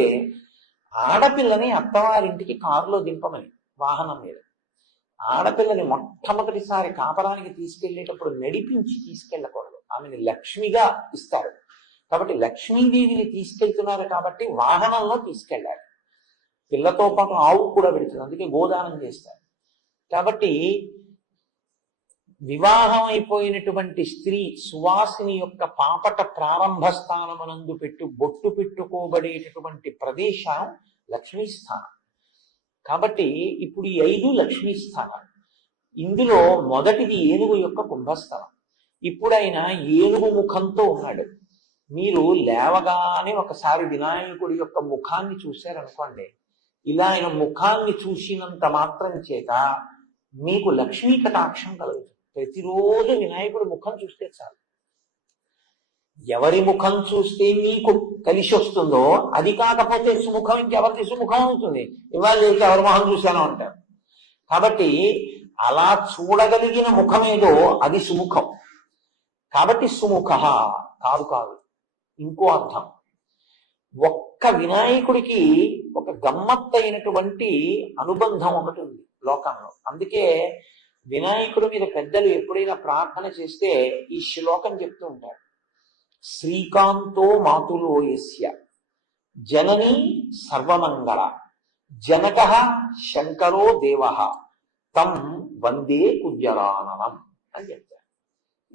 ఆడపిల్లని అత్తవారింటికి కారులో దింపమని, వాహనం మీద. ఆడపిల్లని మొట్టమొదటిసారి కాపరానికి తీసుకెళ్లేటప్పుడు నడిపించి తీసుకెళ్ళకూడదు, ఆమెని లక్ష్మిగా ఇస్తారు. కాబట్టి లక్ష్మీదేవిని తీసుకెళ్తున్నారు కాబట్టి వాహనంలో తీసుకెళ్ళాలి. పిల్లతో పాటు ఆవు కూడా పెడుతుంది, అందుకే గోదానం చేస్తారు. కాబట్టి వివాహం అయిపోయినటువంటి స్త్రీ సువాసిని యొక్క పాపట ప్రారంభ స్థానమునందు బొట్టు పెట్టుకోబడేటటువంటి ప్రదేశం లక్ష్మీ స్థానం. కాబట్టి ఇప్పుడు ఈ 5 లక్ష్మీ స్థానాలు. ఇందులో మొదటిది ఏనుగు యొక్క కుంభస్థలం. ఇప్పుడు ఆయన ఏనుగు ముఖంతో ఉన్నాడు. మీరు లేవగానే ఒకసారి వినాయకుడి యొక్క ముఖాన్ని చూశారనుకోండి, ఇలా ఆయన ముఖాన్ని చూసినంత మాత్రం చేత మీకు లక్ష్మీ కటాక్షం కలుగుతుంది. ప్రతిరోజు వినాయకుడి ముఖం చూస్తే చాలు. ఎవరి ముఖం చూస్తే మీకు కలిసి వస్తుందో అది కాకపోతే సుముఖం ఇంకెవరికి సుముఖం అవుతుంది. ఇవాళ లేక ఎవరి ముఖం చూశానో అంటారు. కాబట్టి అలా చూడగలిగిన ముఖమేదో అది సుముఖం. కాబట్టి సుముఖ కాదు ఇంకో అర్థం. ఒక్క వినాయకుడికి ఒక గమ్మత్తైనటువంటి అనుబంధం ఒకటి ఉంది లోకంలో. అందుకే వినాయకుడి మీద పెద్దలు ఎప్పుడైనా ప్రార్థన చేస్తే ఈ శ్లోకం చెప్తూ ఉంటారు. శ్రీకాంతో మాతులో యస్య జననీ సర్వమంగళ జనక శంకరో దేవ తం వందే కుజరాననం అని చెప్తారు.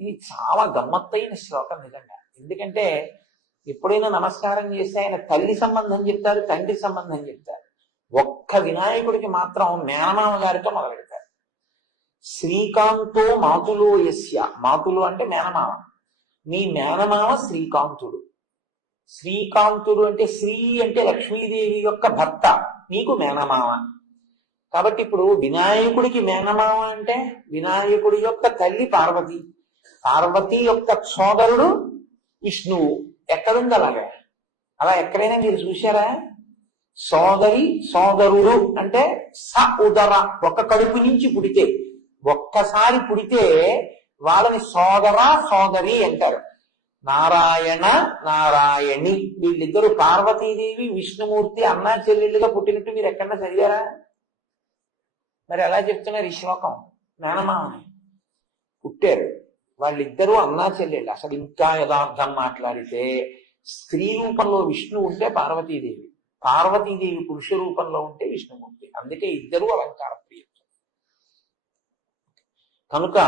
ఇది చాలా గమ్మత్తైన శ్లోకం నిజంగా. ఎందుకంటే ఎప్పుడైనా నమస్కారం చేస్తే ఆయన తల్లి సంబంధం చెప్తారు, తండ్రి సంబంధం చెప్తారు. ఒక్క వినాయకుడికి మాత్రం మేనమామ గారితో మొదలెడతారు. శ్రీకాంతో మాతులో యస్య, మాతులు అంటే మేనమామ. నీ మేనమామ శ్రీకాంతుడు. శ్రీకాంతుడు అంటే శ్రీ అంటే లక్ష్మీదేవి యొక్క భర్త, నీకు మేనమామ. కాబట్టి ఇప్పుడు వినాయకుడికి మేనమామ అంటే వినాయకుడి యొక్క తల్లి పార్వతి, పార్వతి యొక్క సోదరుడు విష్ణువు. ఎక్కడుంది అలాగా? అలా ఎక్కడైనా మీరు చూశారా? సోదరి సోదరుడు అంటే స ఉదర, ఒక కడుపు నుంచి పుడితే, ఒక్కసారి పుడితే వాళ్ళని సోదర సోదరి అంటారు. నారాయణ నారాయణి వీళ్ళిద్దరు పార్వతీదేవి విష్ణుమూర్తి అన్నా చెల్లెళ్ళుగా పుట్టినట్టు మీరు ఎక్కడన్నా చదివారా? మరి ఎలా చెప్తున్నారు ఈ శ్లోకం? మేనమామని పుట్టారు వాళ్ళిద్దరూ అన్నా చెల్లెళ్ళు. అసలు ఇంకా యథార్థం మాట్లాడితే స్త్రీ రూపంలో విష్ణు ఉంటే పార్వతీదేవి, పార్వతీదేవి పురుష రూపంలో ఉంటే విష్ణుమూర్తి. అందుకే ఇద్దరూ అలంకార ప్రియులు. కనుక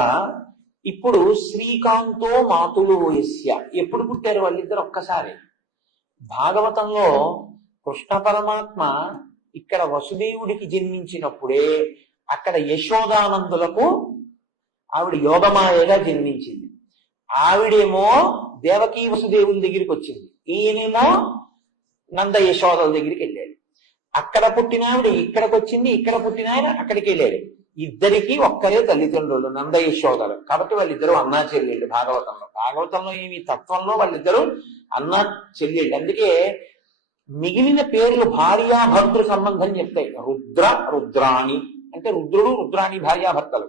ఇప్పుడు శ్రీకాంతో మాతులు యస్య, ఎప్పుడు పుట్టారు వాళ్ళిద్దరు? ఒక్కసారి. భాగవతంలో కృష్ణ పరమాత్మ ఇక్కడ వసుదేవుడికి జన్మించినప్పుడే అక్కడ యశోదానందులకు ఆవిడ యోగమాయగా జన్మించింది. ఆవిడేమో దేవకీ వసుదేవుల దగ్గరికి వచ్చింది, ఈయనేమో నంద యశోదల దగ్గరికి వెళ్ళాడు. అక్కడ పుట్టిన ఆవిడ ఇక్కడికి వచ్చింది, ఇక్కడ పుట్టిన ఆయన అక్కడికి వెళ్ళాడు. ఇద్దరికి ఒక్కరే తల్లిదండ్రులు నంద యశోదలు. కాబట్టి వాళ్ళిద్దరూ అన్నా చెల్లెళ్ళు. భాగవతంలో ఏమి తత్వంలో వాళ్ళిద్దరూ అన్నా చెల్లెళ్ళు. అందుకే మిగిలిన పేర్లు భార్యాభర్తృ సంబంధం చెప్తాయి. రుద్ర రుద్రాణి అంటే రుద్రుడు రుద్రాణి భార్యాభర్తలు,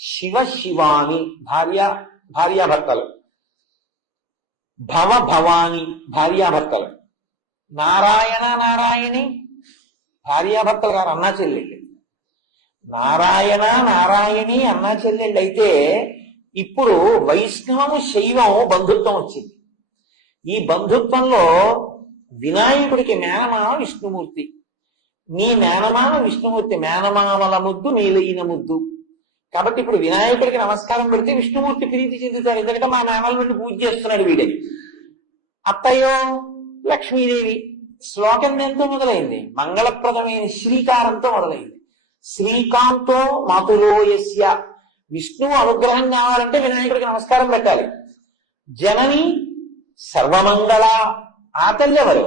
శివ శివాని భార్యాభర్తలు, భవ భవాని భార్యాభర్తలు, నారాయణ నారాయణి భార్యాభర్తలు గారు అన్నా చెల్లెళ్ళు. నారాయణ నారాయణి అన్నా చెల్లెళ్ళు అయితే ఇప్పుడు వైష్ణవము శైవము బంధుత్వం వచ్చింది. ఈ బంధుత్వంలో వినాయకుడికి మేనమామ విష్ణుమూర్తి, నీ మేనమామ విష్ణుమూర్తి, మేనమామల ముద్దు నీలైన ముద్దు. కాబట్టి ఇప్పుడు వినాయకుడికి నమస్కారం పెడితే విష్ణుమూర్తి ప్రీతి చెందుతారు. ఎందుకంటే మా నాన్నల నుండి పూజ చేస్తున్నాడు వీడని. అత్తయ్యో లక్ష్మీదేవి. శ్లోకం ఎంతో మొదలైంది, మంగళప్రదమైన శ్రీకారంతో మొదలైంది. శ్రీకాంతో మాతులో యస్య, విష్ణువు అనుగ్రహం కావాలంటే వినాయకుడికి నమస్కారం పెట్టాలి. జనని సర్వమంగళ, ఆ తల్లి ఎవరు?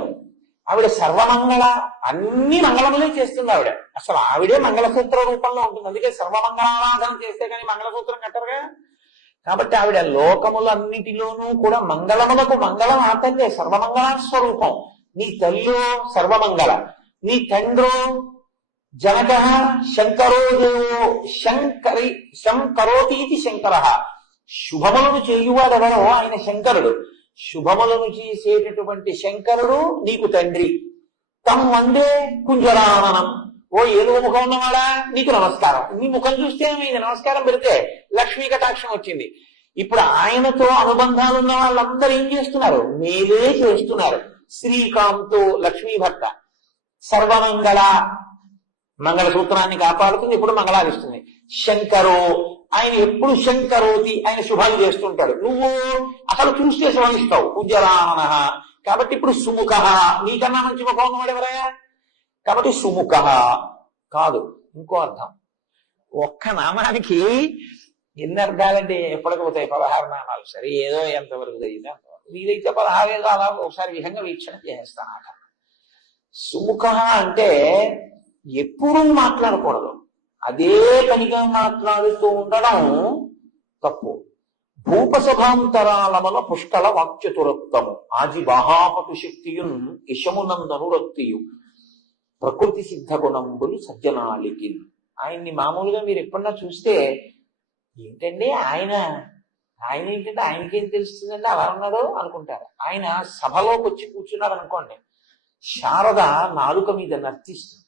ఆవిడ సర్వమంగళ, అన్ని మంగళములే చేస్తుంది ఆవిడ. అసలు ఆవిడే మంగళసూత్ర రూపంలో ఉంటుంది. అందుకే సర్వమంగళారాధన చేస్తే కానీ మంగళసూత్రం కట్టరుగా. కాబట్టి ఆవిడ లోకములన్నిటిలోనూ కూడా మంగళములకు మంగళం ఆ తల్లే, సర్వమంగళ స్వరూపం. నీ తల్లిలో సర్వమంగళ, నీ తండ్రో జనక శంకరో దేవో శంకరోతీతి శంకర. శుభములను చేయువాడెవరో ఆయన శంకరుడు. శుభములను చేసేటటువంటి శంకరుడు నీకు తండ్రి. తమ్ వందే కుంజరాననం, ఓ ఏనుగు ముఖం ఉన్నవాడా నీకు నమస్కారం. నీ ముఖం చూస్తే ఆయన నమస్కారం పెడితే లక్ష్మీ కటాక్షం వచ్చింది. ఇప్పుడు ఆయనతో అనుబంధాలు ఉన్న వాళ్ళందరూ ఏం చేస్తున్నారు? మేలే చేస్తున్నారు. శ్రీకాంతో లక్ష్మీ భర్త, సర్వమంగళ మంగళసూత్రాన్ని కాపాడుతుంది, ఇప్పుడు మంగళాలిస్తుంది. శంకరో, ఆయన ఎప్పుడు శంకరోతి, ఆయన శుభాలు చేస్తుంటాడు. నువ్వు అసలు చూస్తే శుభమిస్తావు, పూజ్యరామణ. కాబట్టి ఇప్పుడు సుముఖ, నీకన్నా మంచి ముఖం ఉన్నవాడు ఎవరయ్యా? కాబట్టి సుముఖ కాదు, ఇంకో అర్థం. ఒక్క నామానికి ఎన్ని అర్థాలంటే ఎప్పటికి పోతాయి? 16 నామాలు. సరే, ఏదో ఎంతవరకు జరిగిందో అంతవరకు. వీలైతే 16 అలా ఒకసారి విధంగా వీక్షణ చేస్తాను. ఆట సుముఖ అంటే ఎప్పుడూ మాట్లాడకూడదు, అదే పనిగా మాట్లాడుతూ ఉండడం తప్పు. భూపసభాంతరాలమల పుష్కళ వాక్చతురక్తము ఆజి బాహాపటు శక్తియున్ యశమునందనురక్తియు ప్రకృతి సిద్ధ గుణంబులు సజ్జనాలికి. ఆయన్ని మామూలుగా మీరు ఎప్పుడన్నా చూస్తే ఏంటండి ఆయన ఏంటంటే ఆయనకేం తెలుస్తుందండి అలా ఉన్నాడో అనుకుంటారు. ఆయన సభలోకి వచ్చి కూర్చున్నారు అనుకోండి, శారద నాలుక మీద నర్తిస్తుంది.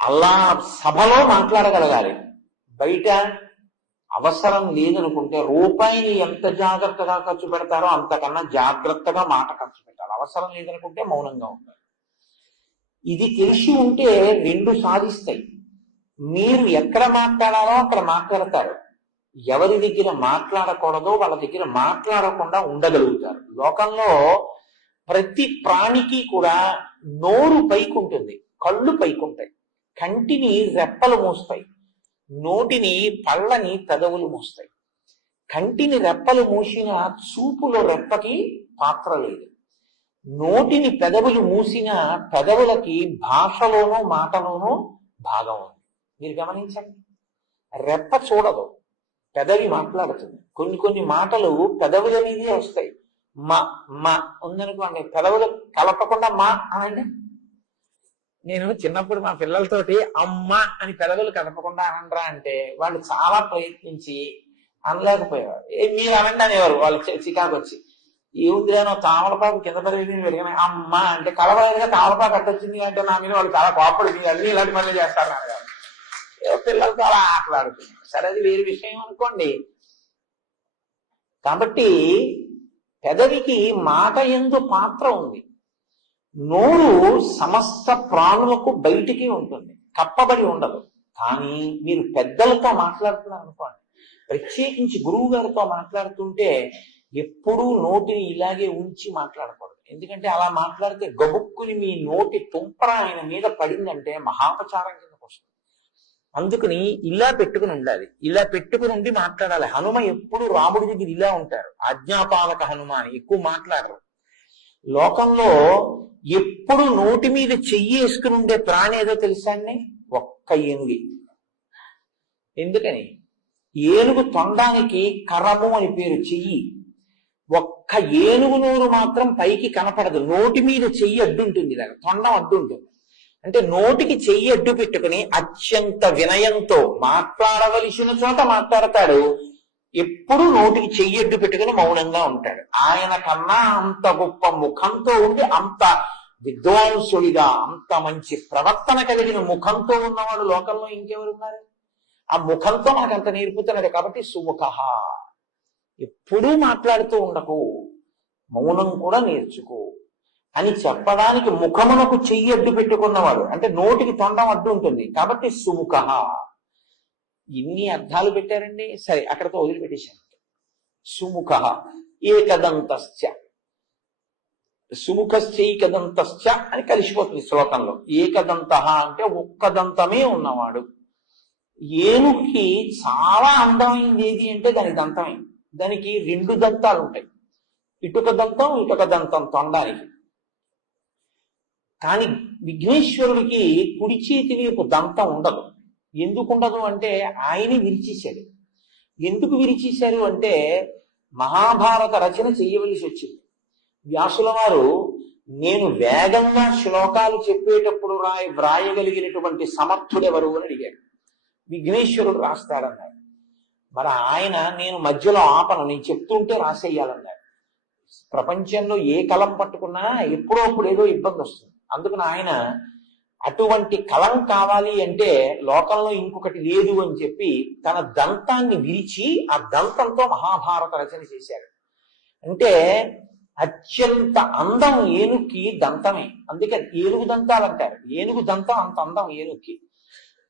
అలా సభలో మాట్లాడగలగాలి. బయట అవసరం లేదనుకుంటే రూపాయిని ఎంత జాగ్రత్తగా ఖర్చు పెడతారో అంతకన్నా జాగ్రత్తగా మాట ఖర్చు పెట్టాలి. అవసరం లేదనుకుంటే మౌనంగా ఉండాలి. ఇది తెలిసి ఉంటే రెండు సాధిస్తాయి. మీరు ఎక్కడ మాట్లాడాలో అక్కడ మాట్లాడతారు, ఎవరి దగ్గర మాట్లాడకూడదో వాళ్ళ దగ్గర మాట్లాడకుండా ఉండగలుగుతారు. లోకంలో ప్రతి ప్రాణికి కూడా నోరు పైకి ఉంటుంది, కళ్ళు పైకి ఉంటాయి, కంటిని రెప్పలు మూస్తాయి, నోటిని పళ్ళని పెదవులు మూస్తాయి. కంటిని రెప్పలు మూసిన చూపులో రెప్పకి పాత్ర లేదు. నోటిని పెదవులు మూసిన పెదవులకి భాషలోనూ మాటలోనూ భాగం ఉంది. మీరు గమనించండి, రెప్ప చూడదు, పెదవి మాట్లాడుతుంది. కొన్ని కొన్ని మాటలు పెదవుల మీదే వస్తాయి. మా మా ఉందనుకోండి, పెదవులు కలపకుండా మా అనండి. నేను చిన్నప్పుడు మా పిల్లలతోటి అమ్మ అని పెదవులు కలపకుండా అనండ్రా అంటే వాళ్ళు చాలా ప్రయత్నించి అనలేకపోయేవారు. మీరు అనండి అనేవారు వాళ్ళు చికాకు వచ్చి. ఏముందిలేనో తామలపాకు కింద పదవి పెరిగిన అమ్మ అంటే కలవలేదుగా తామలపాకు అట్టొచ్చింది అంటే నా మీద వాళ్ళు చాలా కోపడి అన్ని ఇలాంటి పనులు చేస్తారు అన్నగారు. పిల్లలతో అలా ఆటలాడుతున్నారు. సరే, అది వేరే విషయం అనుకోండి. కాబట్టి పెదవికి మాట యందు పాత్ర ఉంది. నోరు సమస్త ప్రాణులకు బయటికి ఉంటుంది, కప్పబడి ఉండదు. కానీ మీరు పెద్దలతో మాట్లాడుతున్నారు అనుకోండి, ప్రత్యేకించి గురువు గారితో మాట్లాడుతుంటే ఎప్పుడూ నోటిని ఇలాగే ఉంచి మాట్లాడకూడదు. ఎందుకంటే అలా మాట్లాడితే గబుక్కుని మీ నోటి తుంపర ఆయన మీద పడిందంటే మహాపచారం కిందకు వస్తుంది. అందుకని ఇలా పెట్టుకుని ఉండాలి, ఇలా పెట్టుకుని ఉండి మాట్లాడాలి. హనుమ ఎప్పుడు రాముడి దగ్గర ఇలా ఉంటారు, ఆజ్ఞాపాలక హనుమ అని ఎక్కువ మాట్లాడరు. లోకంలో ఎప్పుడు నోటి మీద చెయ్యి వేసుకుని ఉండే ప్రాణి ఏదో తెలుసా అండి? ఒక్క ఏనుగి. ఎందుకని? ఏనుగు తొండానికి కరము అని పేరు, చెయ్యి. ఒక్క ఏనుగు నోరు మాత్రం పైకి కనపడదు, నోటి మీద చెయ్యి అడ్డుంటుంది, దాని తొండం అడ్డుంటుంది. అంటే నోటికి చెయ్యి అడ్డు పెట్టుకుని అత్యంత వినయంతో మాట్లాడవలసిన చోట మాట్లాడతాడు. ఎప్పుడు నోటికి చెయ్యి అడ్డు పెట్టుకుని మౌనంగా ఉంటాడు. ఆయన కన్నా అంత గొప్ప ముఖంతో ఉండి, అంత విద్వాంసుడిగా, అంత మంచి ప్రవర్తన కలిగిన ముఖంతో ఉన్నవాడు లోకంలో ఇంకెవరున్నారు? ఆ ముఖంతో మనకు అంత నేర్పుతున్నాడు. కాబట్టి సుముఖ, ఎప్పుడూ మాట్లాడుతూ ఉండకు, మౌనం కూడా నేర్చుకో అని చెప్పడానికి ముఖమునకు చెయ్యి అడ్డు పెట్టుకున్నవాడు. అంటే నోటికి తొండం అడ్డు ఉంటుంది కాబట్టి సుముఖ. ఇన్ని అర్థాలు పెట్టారండి. సరే, అక్కడతో వదిలిపెట్టేశాను. సుముఖ ఏకదంతశ్చ, సుముఖశ్చైకదంతశ్చ అని కలిసిపోతుంది శ్లోకంలో. ఏకదంత అంటే ఒక్కదంతమే ఉన్నవాడు. ఏనుగుకి చాలా అందమైంది ఏది అంటే దాని దంతమే. దానికి 2 దంతాలు ఉంటాయి, ఇటుక దంతం ఇటుక దంతం తొండానికి. కానీ విఘ్నేశ్వరుడికి కుడి చేతి వైపు దంతం ఉండదు. ఎందుకు ఉండదు అంటే ఆయనే విరిచేశాడు. ఎందుకు విరిచేశారు అంటే మహాభారత రచన చెయ్యవలసి వచ్చింది. వ్యాసుల వారు, నేను వేగంగా శ్లోకాలు చెప్పేటప్పుడు వ్రాయగలిగినటువంటి సమర్థుడెవరు అని అడిగాడు. విఘ్నేశ్వరుడు రాస్తాడన్నాడు. మరి ఆయన, నేను మధ్యలో ఆపను, నేను చెప్తుంటే రాసేయాలన్నాడు. ప్రపంచంలో ఏ కలం పట్టుకున్నా ఎప్పుడో అప్పుడు ఏదో ఇబ్బంది వస్తుంది. అందుకని ఆయన అటువంటి కలం కావాలి అంటే లోకంలో ఇంకొకటి లేదు అని చెప్పి తన దంతాన్ని విరిచి ఆ దంతంతో మహాభారత రచన చేశాడు. అంటే అత్యంత అందం ఏనుగుకి దంతమే. అందుకే ఏనుగు దంతాలు అంటారు. ఏనుగు దంతం అంత అందం ఏనుగుకి.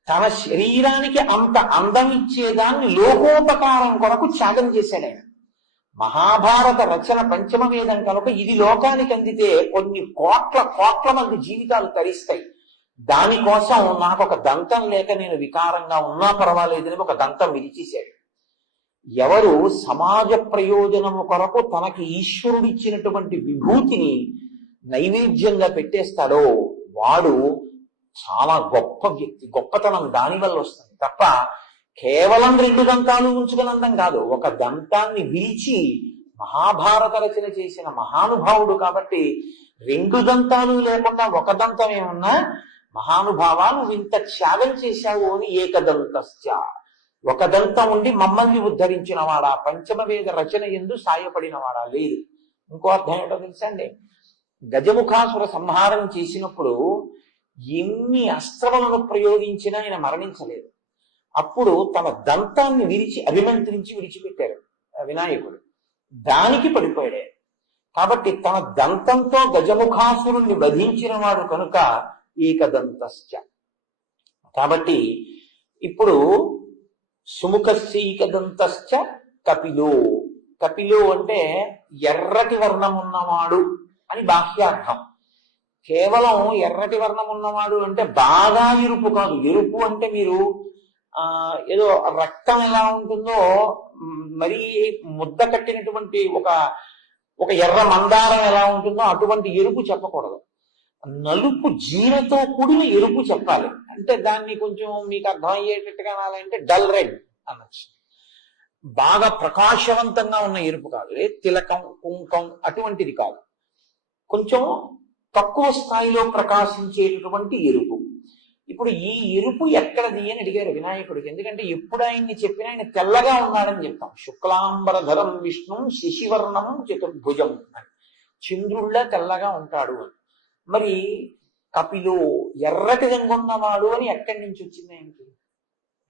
తన శరీరానికి అంత అందం ఇచ్చేదాన్ని లోకోపకారం కొరకు త్యాగం చేశాడు ఆయన. మహాభారత రచన పంచమ వేదం కనుక ఇది లోకానికి అందితే కొన్ని కోట్ల మంది జీవితాలు తరిస్తాయి. దానికోసం నాకు ఒక దంతం లేక నేను వికారంగా ఉన్నా పర్వాలేదని ఒక దంతం విరిచేశాడు. ఎవరు సమాజ ప్రయోజనము కొరకు తనకి ఈశ్వరుడిచ్చినటువంటి విభూతిని నైవేద్యంగా పెట్టేస్తాడో వాడు చాలా గొప్ప వ్యక్తి. గొప్పతనం దానివల్ల వస్తుంది తప్ప కేవలం 2 దంతాలు ఉంచుకుని అందం కాదు. ఒక దంతాన్ని విరిచి మహాభారత రచన చేసిన మహానుభావుడు కాబట్టి 2 దంతాలు లేకుండా ఒక దంతం ఏమన్నా మహానుభావా నువ్వు ఇంత త్యాగం చేశావు అని ఏకదంతశ్చ, ఒక దంతం ఉండి మమ్మల్ని ఉద్ధరించిన వాడా, పంచమ వేద రచన ఎందు సాయపడిన వాడా లేదు. ఇంకో అర్థం ఏంటో తెలుసండి, గజముఖాసుర సంహారం చేసినప్పుడు ఎన్ని అస్త్రములను ప్రయోగించినా ఆయన మరణించలేదు. అప్పుడు తన దంతాన్ని విరిచి అభిమంత్రించి విడిచిపెట్టారు వినాయకుడు, దానికి పడిపోయాడు. కాబట్టి తన దంతంతో గజముఖాసురుణ్ణి వధించిన వాడు కనుక ఏకదంతశ్చ. కాబట్టి ఇప్పుడు సుముఖశ్చైకదంతశ్చ కపిలో. కపిలో అంటే ఎర్రటి వర్ణం ఉన్నవాడు అని బాహ్యార్థం. కేవలం ఎర్రటి వర్ణం ఉన్నవాడు అంటే బాగా ఎరుపు కాదు. ఎరుపు అంటే మీరు ఏదో రక్తం ఎలా ఉంటుందో మరీ ముద్ద కట్టినటువంటి ఒక ఎర్ర మందారం ఎలా ఉంటుందో అటువంటి ఎరుపు చెప్పకూడదు. నలుపు జీరతో కూడిన ఎరుపు చెప్పాలి. అంటే దాన్ని కొంచెం మీకు అర్థమయ్యేటట్టుగా అనాలంటే డల్ రెడ్ అనొచ్చు. బాగా ప్రకాశవంతంగా ఉన్న ఎరుపు కాదు, తిలకం కుంకం అటువంటిది కాదు, కొంచెం తక్కువ స్థాయిలో ప్రకాశించేటటువంటి ఎరుపు. ఇప్పుడు ఈ ఎరుపు ఎక్కడది అని అడిగారు వినాయకుడికి. ఎందుకంటే ఎప్పుడు ఆయన్ని చెప్పినా ఆయన తెల్లగా ఉన్నాడని చెప్తాం. శుక్లాంబరధరం విష్ణు శశివర్ణం చతుర్భుజం అని, చంద్రుళ్ళ తెల్లగా ఉంటాడు అని. మరి కపిలో ఎర్రటి రంగున్నవాడు అని ఎక్కడి నుంచి వచ్చింది ఆయనకి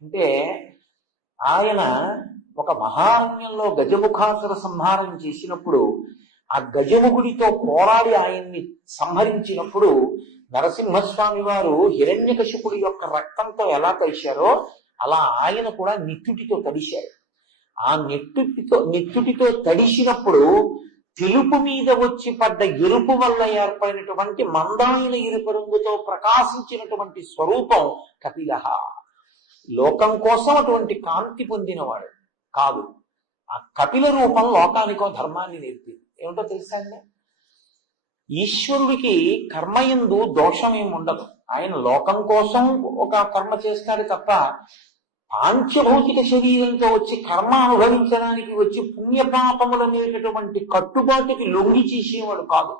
అంటే, ఆయన ఒక మహారణ్యంలో గజముఖాసుర సంహారం చేసినప్పుడు ఆ గజముఖుడితో పోరాడి ఆయన్ని సంహరించినప్పుడు నరసింహస్వామి వారు హిరణ్యకశిపుడి యొక్క రక్తంతో ఎలా తడిశారో అలా ఆయన కూడా నిత్తుటితో తడిశారు. ఆ నిత్తుటితో తడిసినప్పుడు తెలుపు మీద వచ్చి పడ్డ ఎరుపు వల్ల ఏర్పడినటువంటి మందాయిన ఎరుపు రంగుతో ప్రకాశించినటువంటి స్వరూపం కపిలహ. లోకం కోసం అటువంటి కాంతి పొందినవాడు కాదు. ఆ కపిల రూపం లోకానికో ధర్మాన్ని నేర్పింది. ఏమిటో తెలుసా అండి, ఈశ్వరుడికి కర్మయందు దోషం ఏమి ఉండదు. ఆయన లోకం కోసం ఒక కర్మ చేస్తాడు తప్ప పాంచభౌతిక శరీరంతో వచ్చి కర్మ అనుభవించడానికి వచ్చి పుణ్యపాపములు అనేటటువంటి కట్టుబాటుకి లొంగి చేసేవాడు కాదు.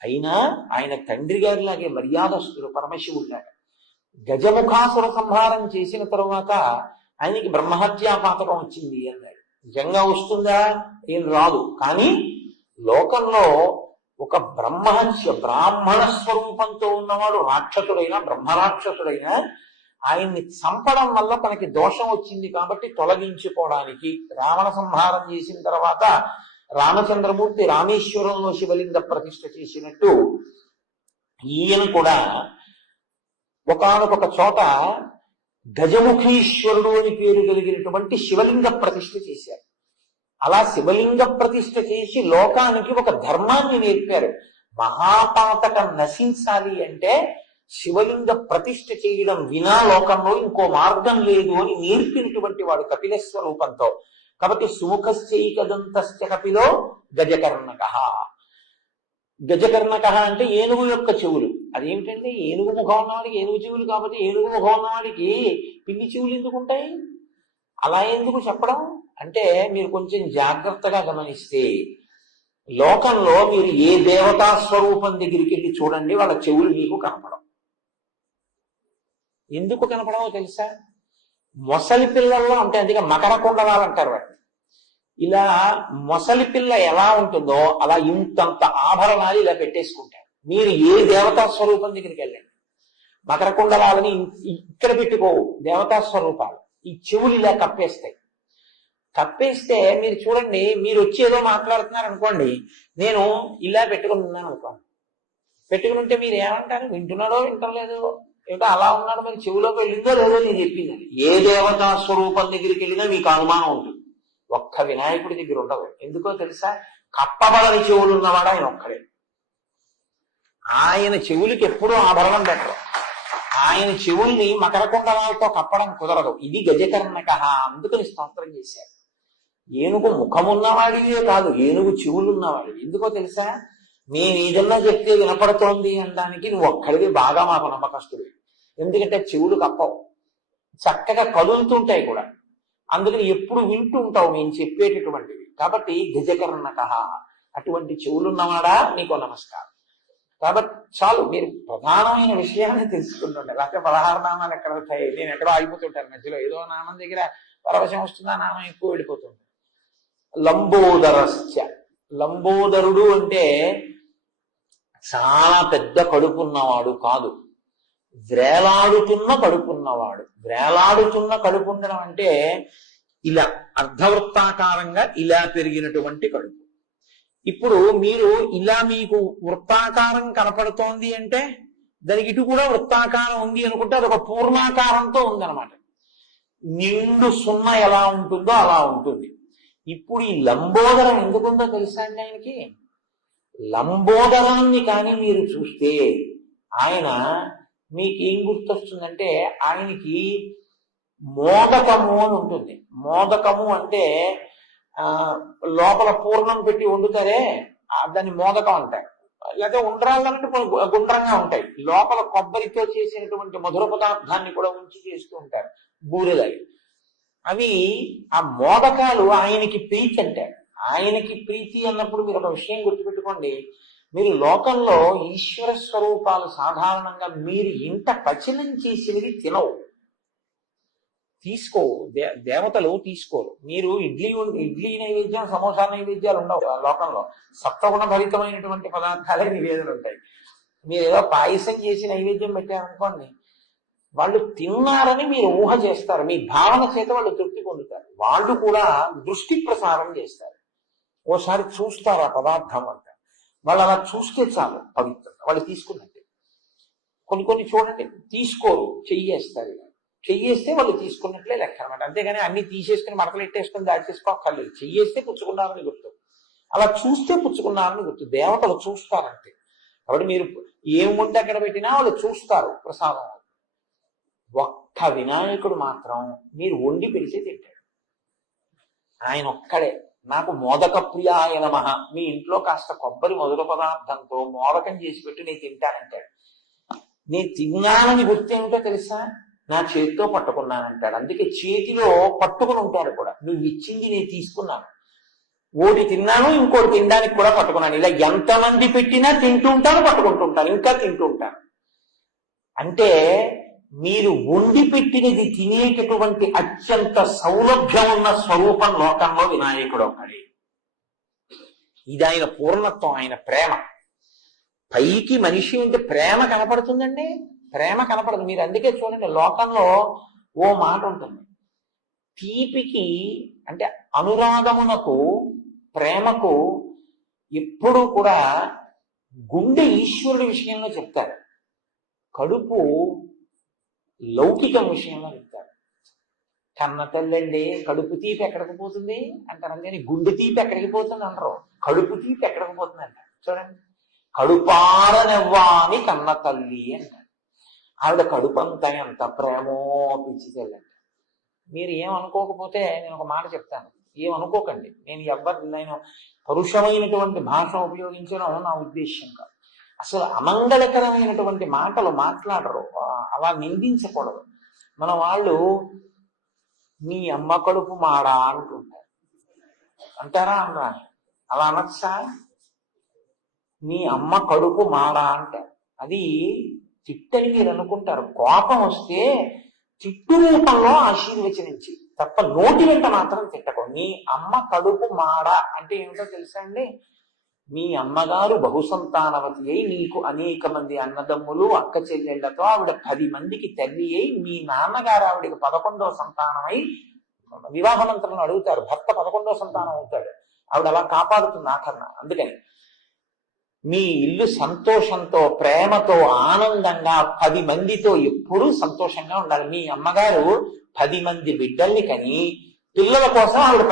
అయినా ఆయన తండ్రి గారిలాగే మర్యాదస్తుడు, పరమశివుడిలాగా. గజముఖాసుర సంహారం చేసిన తరువాత ఆయనకి బ్రహ్మహత్యా పాతకం వచ్చింది అన్నాడు. నిజంగా వస్తుందా? ఏం రాదు. కానీ లోకంలో ఒక బ్రాహ్మణ స్వరూపంతో ఉన్నవాడు రాక్షసుడైనా బ్రహ్మరాక్షసుడైనా ఆయన్ని చంపడం వల్ల తనకి దోషం వచ్చింది కాబట్టి తొలగించుకోవడానికి రావణ సంహారం చేసిన తర్వాత రామచంద్రమూర్తి రామేశ్వరంలో శివలింగ ప్రతిష్ఠ చేసినట్టు ఈయన కూడా ఒకానొక చోట గజముఖీశ్వరుడు అని పేరు కలిగినటువంటి శివలింగ ప్రతిష్ఠ చేశారు. అలా శివలింగ ప్రతిష్ఠ చేసి లోకానికి ఒక ధర్మాన్ని నేర్పారు. మహాపాతకం నశించాలి అంటే శివలింగ ప్రతిష్ఠ చేయడం వినా లోకంలో ఇంకో మార్గం లేదు అని నేర్పినటువంటి వాడు కపిల స్వరూపంతో. కాబట్టి సుముఖశ్చైకదంతశ్చ కపిలో గజకర్ణక. గజకర్ణక అంటే ఏనుగు యొక్క చెవులు. అదేమిటండి, ఏనుగు ముఖం ఉన్నవాడికి ఏనుగు చెవులు, కాబట్టి ఏనుగు ముఖం ఉన్నవాడికి పిల్లి చెవులు ఎందుకు ఉంటాయి? అలా ఎందుకు చెప్పడం అంటే, మీరు కొంచెం జాగ్రత్తగా గమనిస్తే లోకంలో మీరు ఏ దేవతా స్వరూపం దగ్గరికి వెళ్ళి చూడండి, వాళ్ళ చెవులు మీకు కనపడవు. ఎందుకు కనపడవో తెలుసా? మొసలి పిల్లల్లో ఉంటాయి, అందుకే మకర కుండలాలు అంటారు వాటిని. ఇలా మొసలి పిల్ల ఎలా ఉంటుందో అలా ఇంతంత ఆభరణాలు ఇలా పెట్టేసుకుంటారు. మీరు ఏ దేవతా స్వరూపం దగ్గరికి వెళ్ళండి, మకర కుండలాలని ఇక్కడ పెట్టుకోవు దేవతా స్వరూపాలు. ఈ చెవులు ఇలా కప్పేస్తాయి. కప్పేస్తే మీరు చూడండి, మీరు వచ్చి ఏదో మాట్లాడుతున్నారు అనుకోండి, నేను ఇలా పెట్టుకుని ఉన్నాను అనుకోండి, పెట్టుకుని ఉంటే మీరు ఏమంటారు? వింటున్నాడో వింటలేదో, ఏమిటో అలా ఉన్నాడు, మరి చెవులోకి వెళ్ళిందో లేదో నేను చెప్పింది. ఏ దేవతా స్వరూపం దగ్గరికి వెళ్ళినా మీకు అనుమానం ఉంటుంది. ఒక్క వినాయకుడి దగ్గర ఉండదు. ఎందుకో తెలుసా? కప్పబడని చెవులు ఉన్నవాడు ఆయన ఒక్కడే. ఆయన చెవులకి ఎప్పుడూ ఆభరణం పెట్టరు. ఆయన చెవుల్ని మకర కుండలాలతో కప్పడం కుదరదు. ఇది గజకర్ణక. అందుకని స్తోత్రం చేశారు. ఏనుగు ముఖమున్నవాడివే కాదు, ఏనుగు చెవులున్నవాడి. ఎందుకో తెలుసా? నేను ఏదన్నా చెప్తే వినపడుతోంది అనడానికి నువ్వు ఒక్కడివి బాగా మాకు నమ్మకస్తుడు. ఎందుకంటే చెవులు కప్పవు, చక్కగా కదులుతుంటాయి కూడా. అందుకని ఎప్పుడు వింటూ ఉంటావు నేను చెప్పేటటువంటివి. కాబట్టి గజకర్ణక, అటువంటి చెవులున్నవాడా నీకు నమస్కారం. కాబట్టి చాలు, మీరు ప్రధానమైన విషయాన్ని తెలుసుకుంటుండే. లేకపోతే 16 నామాలు ఎక్కడ వస్తాయి? నేను ఎక్కడో ఆగిపోతుంటాను మధ్యలో. ఏదో నామం దగ్గర పరవశం వస్తుందా, నామం ఎక్కువ వెళ్ళిపోతుంది. లంబోదరశ్చ, లంబోదరుడు అంటే చాలా పెద్ద కడుపున్నవాడు కాదు, వ్రేలాడుతున్న కడుపున్నవాడు. వ్రేలాడుతున్న కడుపు ఉండడం అంటే ఇలా అర్ధవృత్తాకారంగా ఇలా పెరిగినటువంటి కడుపు. ఇప్పుడు మీరు ఇలా మీకు వృత్తాకారం కనపడుతోంది అంటే దానికి ఇటు కూడా వృత్తాకారం ఉంది అనుకుంటే అదొక పూర్ణాకారంతో ఉందన్నమాట. నిండు సున్నా ఎలా ఉంటుందో అలా ఉంటుంది. ఇప్పుడు ఈ లంబోదరం ఎందుకుందో తెలుసా అండి ఆయనకి? లంబోదరాన్ని కానీ మీరు చూస్తే ఆయన మీకేం గుర్తొస్తుందంటే, ఆయనకి మోదకము అని ఉంటుంది. మోదకము అంటే లోపల పూర్ణం పెట్టి వండుతారే, దాన్ని మోదకం అంటారు. లేకపోతే ఉండ్రాళ్ళంటే గుండ్రంగా ఉంటాయి, లోపల కొబ్బరితో చేసినటువంటి మధుర పదార్థాన్ని కూడా ఉంచి చేస్తూ ఉంటారు బూరెలు. అవి ఆ మోదకాలు ఆయనకి ప్రీతి అంటారు. ఆయనకి ప్రీతి అన్నప్పుడు మీరు ఒక విషయం గుర్తుపెట్టుకోండి, మీరు లోకంలో ఈశ్వర స్వరూపాలు సాధారణంగా మీరు ఇంత పచనం చేసినవి తినవు, తీసుకో, దేవతలు తీసుకోరు. మీరు ఇడ్లీ నైవేద్యం, సమోసా నైవేద్యాలు ఉండవు ఆ లోకంలో. సప్తగుణ భరితమైనటువంటి పదార్థాలే నివేదనలు ఉంటాయి. మీరు ఏదో పాయసం చేసి నైవేద్యం పెట్టారనుకోండి, వాళ్ళు తిన్నారని మీరు ఊహ చేస్తారు, మీ భావన చేత వాళ్ళు తృప్తి పొందుతారు. వాళ్ళు కూడా దృష్టి ప్రసారం చేస్తారు. ఓసారి చూస్తారు ఆ పదార్థం అంతా, వాళ్ళు అలా చూస్తే చాలు పవిత్రం, వాళ్ళు తీసుకున్నట్టే. కొన్ని చూడండి తీసుకోరు, చెయ్యేస్తారు. చెయ్యేస్తే వాళ్ళు తీసుకున్నట్లే లెక్క అనమాట. అంతేగాని అన్ని తీసేసుకుని మడతలు ఎట్టేసుకుని దాచేసుకోక్కర్లేదు. చెయ్యేస్తే పుచ్చుకున్నారని గుర్తు, అలా చూస్తే పుచ్చుకున్నారని గుర్తు. దేవతలు చూస్తారంతే. కాబట్టి మీరు ఏం ఉంటే అక్కడ పెట్టినా వాళ్ళు చూస్తారు ప్రసాదం. ఒక్క వినాయకుడు మాత్రం మీరు వండి పెడితే తింటాడు. ఆయన ఒక్కడే నాకు మోదక ప్రియాయ నమః, మీ ఇంట్లో కాస్త కొబ్బరి మధుర పదార్థంతో మోదకం చేసి పెట్టి నేను తింటానంటాడు. నేను తిన్నానని గుర్తు ఏమిటో తెలుసా, నా చేతితో పట్టుకున్నానంటాడు. అందుకే చేతిలో పట్టుకుని ఉంటాడు కూడా, నువ్వు ఇచ్చింది నేను తీసుకున్నాను, ఓటి తిన్నాను ఇంకోటి తినడానికి కూడా పట్టుకున్నాను. ఇలా ఎంతమంది పెట్టినా తింటూ ఉంటాను, పట్టుకుంటూ ఉంటాను, ఇంకా తింటూ ఉంటాను. అంటే మీరు వండి పెట్టినది తినేటటువంటి అత్యంత సౌలభ్యం ఉన్న స్వరూపం లోకంలో వినాయకుడు ఒక్కడే. ఇది ఆయన పూర్ణత్వం, ఆయన ప్రేమ. పైకి మనిషి ఉంటే ప్రేమ కనపడుతుందండి, ప్రేమ కనపడదు. మీరు అందుకే చూడండి, లోకంలో ఓ మాట ఉంటుంది, తీపికి అంటే అనురాగమునకు, ప్రేమకు ఎప్పుడూ కూడా గుండె ఈశ్వరుడి విషయంలో చెప్తారు, కడుపు లౌకికం విషయంలో చెప్తారు. కన్న తల్లండి కడుపు తీపి ఎక్కడికి పోతుంది అంటారు, కానీ గుండె తీపి ఎక్కడికి పోతుంది అంటారు, కడుపు తీపి ఎక్కడికి పోతుంది అంటారు. చూడండి, కడుపారనెవ్వాని కన్న తల్లి అంటారు. ఆవిడ కడుపంతా ఎంత ప్రేమో పిచ్చి తల్లండి. మీరు ఏమనుకోకపోతే నేను ఒక మాట చెప్తాను, ఏమనుకోకండి. నేను పరుషమైనటువంటి భాష ఉపయోగించడం నా ఉద్దేశ్యం కాదు. అసలు అమంగళకరమైనటువంటి మాటలు మాట్లాడరు, అలా నిందించకూడదు. మన వాళ్ళు మీ అమ్మ కడుపు మాడా అంటుంటారు, అంటారా అనరా? అలా అనొచ్చా? మీ అమ్మ కడుపు మాడా అంటారు. అది తిట్టని మీరు అనుకుంటారు, కోపం వస్తే తిట్టు రూపంలో ఆశీర్వచనించి తప్ప నోటి వెంట మాత్రం తిట్టకు. మీ అమ్మ కడుపు మాడ అంటే ఏమిటో తెలుసా అండి, మీ అమ్మగారు బహుసంతానవతి అయి నీకు అనేక మంది అన్నదమ్ములు అక్క చెల్లెళ్లతో ఆవిడ 10 మందికి తల్లి అయి, మీ నాన్నగారు ఆవిడికి 11వ సంతానమై, వివాహమంత్రంలో అడుగుతారు భర్త 11వ సంతానం అవుతాడు, ఆవిడ అలా కాపాడుతుంది ఆఖరణ. అందుకని మీ ఇల్లు సంతోషంతో, ప్రేమతో, ఆనందంగా 10 మందితో ఎప్పుడూ సంతోషంగా ఉండాలి. మీ అమ్మగారు 10 మంది బిడ్డల్ని కని పిల్లల కోసం ఆవిడ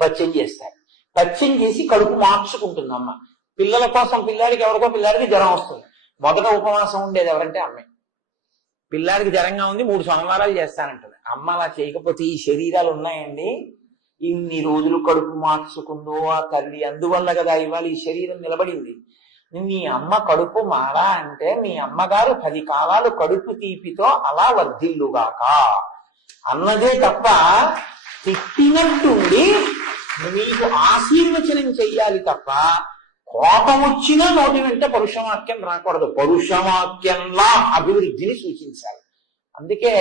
పచ్చం చేస్తారు. పచ్చం చేసి కడుపు మార్చుకుంటుంది అమ్మ. పిల్లల కోసం ఎవరికో పిల్లాడికి జ్వరం వస్తుంది, మొదట ఉపవాసం ఉండేది ఎవరంటే అమ్మే. పిల్లాడికి జ్వరంగా ఉంది 3 సోమవారాలు చేస్తానంటుంది. అమ్మ అలా చేయకపోతే ఈ శరీరాలు ఉన్నాయండి, ఇన్ని రోజులు కడుపు మార్చుకుందో ఆ తల్లి, అందువల్ల కదా ఇవాళ ఈ శరీరం నిలబడింది. మీ అమ్మ కడుపు మాడా అంటే మీ అమ్మగారు 10 కాలాలు కడుపు తీపితో అలా వర్ధిల్లుగాక అన్నదే తప్ప తిట్టినట్టుండి మీకు ఆశీర్వచనం చెయ్యాలి తప్ప కోపం వచ్చినా నోటి వెంట పరుషవాక్యం రాకూడదు. పరుషవాక్యంలా అభివృద్ధిని సూచించాలి. అందుకే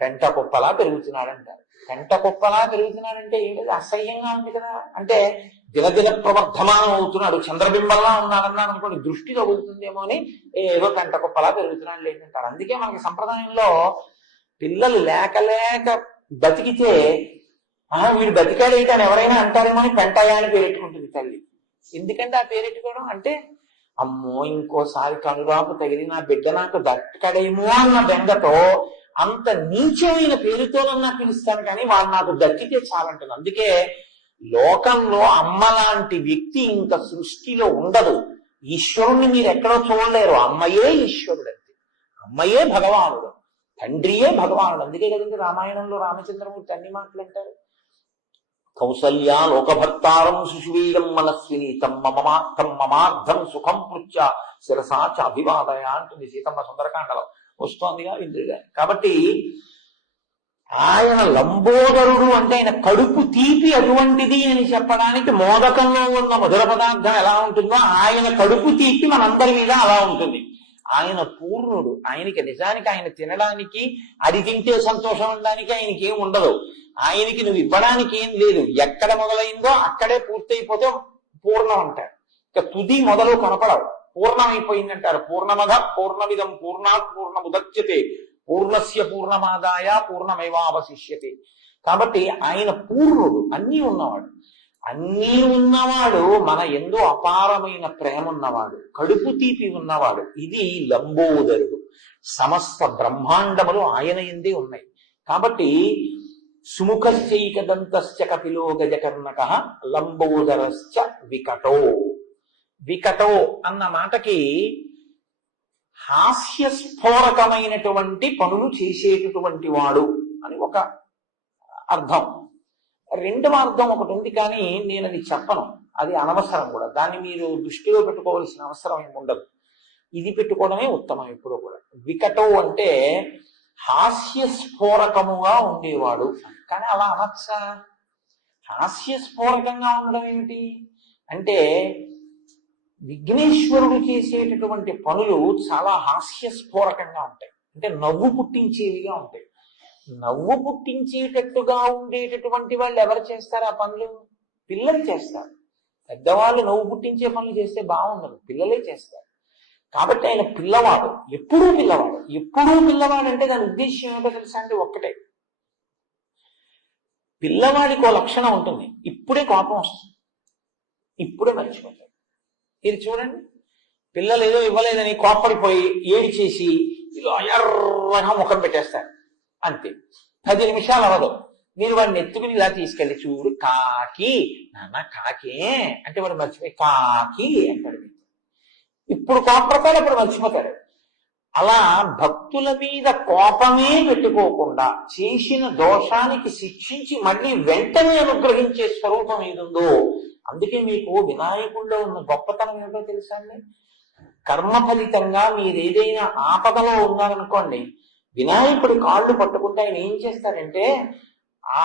పెంట కుప్పలా పెరుగుతున్నాడంటారు. పెంట కుప్పలా పెరుగుతున్నాడంటే ఏంటి, అసహ్యంగా ఉంది కదా. అంటే దినదిన ప్రవర్ధమానం అవుతున్నాడు, చంద్రబింబంలా ఉన్నాడన్నాడు అనుకోండి, దృష్టి తగులుతుందేమో అని ఏదో పెంట కుప్పలా పెరుగుతున్నాడు లేదంటారు. అందుకే మనకి సంప్రదాయంలో పిల్లలు లేక బతికితే వీడు బతికాడైతే అని ఎవరైనా అంటారేమో అని పెంటయ్య అని పేరెట్టుకుంటుంది తల్లి. ఎందుకంటే ఆ పేరెట్టుకోవడం అంటే, అమ్మో ఇంకోసారి కనురాపు తగిలి నా బిడ్డ నాకు దక్కడేమో అన్న బెంగతో అంత నీచమైన పేరుతోనన్నా పిలుస్తాను, కానీ వాళ్ళు నాకు దక్కితే చాలంటుంది. అందుకే లోకంలో అమ్మ లాంటి వ్యక్తి ఇంకా సృష్టిలో ఉండదు. ఈశ్వరుణ్ణి మీరు ఎక్కడో చూడలేరు, అమ్మయే ఈశ్వరుడు అంతే, అమ్మయే భగవానుడు, తండ్రియే భగవానుడు. అందుకే కదండి రామాయణంలో రామచంద్రమూర్తి అన్ని మాటలు అంటారు. కౌసల్యా లోకభర్తారం సుషువీరం మనస్విని మమార్థం సుఖం పృచ్చ శిరసా చ అభివాదయ అంటుంది సీతమ్మ సుందరకాండలో వస్తోందిగా ఇంద్రుడిగా. కాబట్టి ఆయన లంబోదరుడు అంటే ఆయన కడుపు తీపి అటువంటిది అని చెప్పడానికి మోదకంలో ఉన్న మధుర పదార్థం ఎలా ఉంటుందో ఆయన కడుపు తీపి మనందరి మీద అలా ఉంటుంది. ఆయన పూర్ణుడు. ఆయనకి నిజానికి ఆయన తినడానికి అది తింటే సంతోషం ఉండడానికి ఆయనకి ఏం ఉండదు. ఆయనకి నువ్వు ఇవ్వడానికి ఏం లేదు. ఎక్కడ మొదలైందో అక్కడే పూర్తయిపోతే పూర్ణం అంటారు. ఇక తుది మొదలు కనపడవు. పూర్ణమైపోయిందంటారు. పూర్ణమద పూర్ణమిదం పూర్ణాత్ పూర్ణముదచ్యతే పూర్ణస్య పూర్ణమాదాయ పూర్ణమైవావశిష్యతే. కాబట్టి ఆయన పూర్ణుడు, అన్నీ ఉన్నవాడు. అన్నీ ఉన్నవాడు, మన ఎందు అపారమైన ప్రేమ ఉన్నవాడు, కడుపు తీపి ఉన్నవాడు. ఇది లంబోదరుడు. సమస్త బ్రహ్మాండములు ఆయన ఎందే ఉన్నాయి. కాబట్టి సుముఖశ్చైకదంతశ్చ కపిలో గజకర్ణక లంబోదరశ్చ వికటో. వికటో అన్న మాటకి హాస్యస్ఫోరకమైనటువంటి పనులు చేసేటటువంటి వాడు అని ఒక అర్థం. రెండవ అర్థం ఒకటి ఉంది, కానీ నేను అది చెప్పను, అది అనవసరం కూడా. దాన్ని మీరు దృష్టిలో పెట్టుకోవాల్సిన అవసరం ఏమి ఉండదు. ఇది పెట్టుకోవడమే ఉత్తమం ఎప్పుడూ కూడా. వికటో అంటే హాస్యస్ఫోరకముగా ఉండేవాడు. కానీ అలా అనొచ్చా? హాస్యస్ఫోరకంగా ఉండడం ఏమిటి అంటే, విఘ్నేశ్వరుడు చేసేటటువంటి పనులు చాలా హాస్యస్ఫోరకంగా ఉంటాయి. అంటే నవ్వు పుట్టించేవిగా ఉంటాయి. నవ్వు పుట్టించేటట్టుగా ఉండేటటువంటి వాళ్ళు ఎవరు చేస్తారు ఆ పనులు? పిల్లలు చేస్తారు. పెద్దవాళ్ళు నవ్వు పుట్టించే పనులు చేస్తే బాగుండదు, పిల్లలే చేస్తారు. కాబట్టి ఆయన పిల్లవాడు, ఎప్పుడూ పిల్లవాడు. ఎప్పుడూ పిల్లవాడు అంటే దాని ఉద్దేశం ఏమిటో తెలుసా? అంటే ఒక్కటే, పిల్లవాడికి ఓ లక్షణం ఉంటుంది, ఇప్పుడే కోపం వస్తుంది, ఇప్పుడే మర్చిపోతాడు. ఇది చూడండి, పిల్లలు ఏదో ఇవ్వలేదని కోప్పడిపోయి ఏడి చేసి ఇలా ఎర్రగా ముఖం పెట్టేస్తారు, అంతే. 10 నిమిషాలు అవ్వదు, మీరు వాడిని ఎత్తుకుని ఇలా తీసుకెళ్ళి చూడు కాకి, నాన్న కాకే అంటే వాడు మర్చిపోయి కాకి అంటాడు. ఇప్పుడు కోపడతాడు, అప్పుడు మర్చిపోతాడు. అలా భక్తుల మీద కోపమే పెట్టుకోకుండా చేసిన దోషానికి శిక్షించి మళ్ళీ వెంటనే అనుగ్రహించే స్వరూపం ఏదుందో, అందుకే మీకు వినాయకుడిలో ఉన్న గొప్పతనం ఏమిటో తెలుసా అండి? కర్మ ఫలితంగా మీరు ఏదైనా ఆపదలో ఉన్నారనుకోండి, వినాయకుడి కాళ్ళు పట్టుకుంటే ఆయన ఏం చేస్తారంటే, ఆ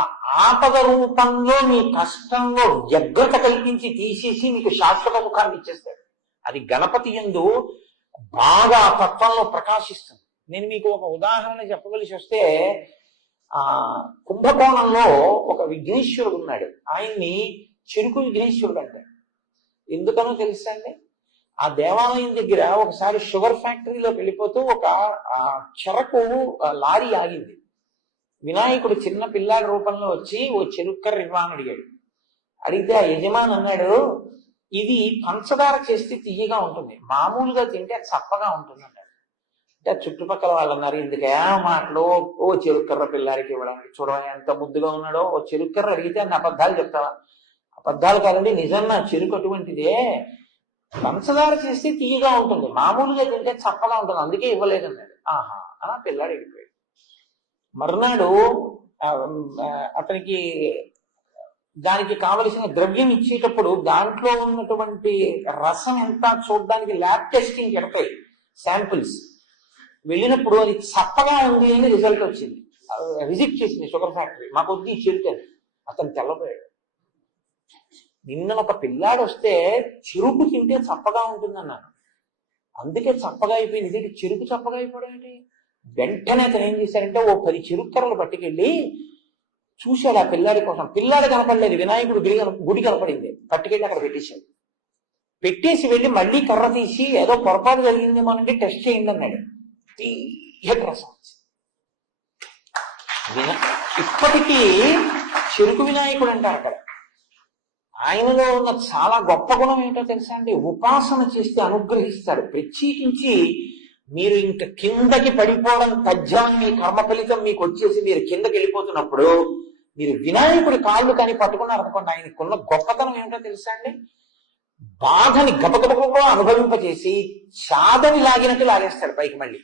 ఆపద రూపంలో మీ కష్టంలో వ్యగ్రత కల్పించి తీసేసి మీకు శాశ్వత సుఖాన్ని ఇచ్చేస్తాడు. అది గణపతి యందు బాగా తత్వంలో ప్రకాశిస్తుంది. నేను మీకు ఒక ఉదాహరణ చెప్పవలసి వస్తే, కుంభకోణంలో ఒక విఘ్నేశ్వరుడు ఉన్నాడు. ఆయన్ని చెరుకు విఘ్నేశ్వరుడు అంటారు. ఎందుకనో తెలుసా అండి? ఆ దేవాలయం దగ్గర ఒకసారి షుగర్ ఫ్యాక్టరీలోకి వెళ్ళిపోతూ ఒక చెరకు లారీ ఆగింది. వినాయకుడు చిన్న పిల్లాడి రూపంలో వచ్చి ఓ చెరుక్కర్ర ఇవ్వని అడిగాడు. అడిగితే ఆ యజమాని అన్నాడు, ఇది పంచదార చేస్తే తీయగా ఉంటుంది, మామూలుగా తింటే చప్పగా ఉంటుంది అన్నాడు. అంటే చుట్టుపక్కల వాళ్ళు అన్నారు, ఎందుకే మాటలు, ఓ చెరుక్కర్ర పిల్లాడికి ఇవ్వడానికి, చూడవా ఎంత ముద్దుగా ఉన్నాడో, ఓ చెరుక్కర్ర అడిగితే అన్ని అబద్ధాలు చెప్తావా? అబద్ధాలు కాదండి, నిజంగా చెరుకు అటువంటిదే, పంచదార చేస్తే తీయగా ఉంటుంది, మామూలుగా తింటే చప్పగా ఉంటుంది, అందుకే ఇవ్వలేదన్నాడు. ఆహా అలా పిల్లాడు వెళ్ళిపోయాడు. మర్నాడు అతనికి దానికి కావలసిన ద్రవ్యం ఇచ్చేటప్పుడు దాంట్లో ఉన్నటువంటి రసం ఎంత చూడడానికి ల్యాబ్ టెస్టింగ్ పెడతాయి శాంపిల్స్. వెళ్ళినప్పుడు అది చప్పగా ఉంది అని రిజల్ట్ వచ్చింది. రిజెక్ట్ చేసింది షుగర్ ఫ్యాక్టరీ, మాకు వద్దు ఈ చెరుకు అని. అతను తెల్లపోయాడు. నిన్న ఒక పిల్లాడు వస్తే చెరుకు తింటే చప్పగా ఉంటుందన్నాను, అందుకే చప్పగా అయిపోయింది. ఇది చెరుకు చప్పగా అయిపోవడం ఏంటి? వెంటనే అతను ఏం చేశారంటే ఓ 10 చెరుక్కరలు పట్టుకెళ్ళి చూశాడు ఆ పిల్లాడి కోసం. పిల్లాడు కనపడలేదు, వినాయకుడు గుడి కనపడింది, పట్టుకెళ్ళి అక్కడ పెట్టేశాడు. పెట్టేసి వెళ్ళి మళ్ళీ కర్ర తీసి ఏదో పొరపాటు జరిగిందేమో అంటే టెస్ట్ చేయండి అన్నాడు. తీయటి రసం ఇప్పటికీ చెరుకు వినాయకుడు అంటారు అక్కడ. ఆయనలో ఉన్న చాలా గొప్ప గుణం ఏంటో తెలుసా అండి? ఉపాసన చేస్తే అనుగ్రహిస్తాడు. ప్రత్యేకించి మీరు ఇంక కిందకి పడిపోవడం తథ్యం, మీ కర్మ ఫలితం మీకు వచ్చేసి మీరు కిందకి వెళ్ళిపోతున్నప్పుడు మీరు వినాయకుడి కాళ్ళు కానీ పట్టుకున్నారు అనుకోండి, ఆయనకున్న గొప్పతనం ఏంటో తెలుసా అండి? బాధని గబగబగా అనుభవింపచేసి చాదని లాగినట్టు లాగేస్తాడు పైకి, మళ్ళీ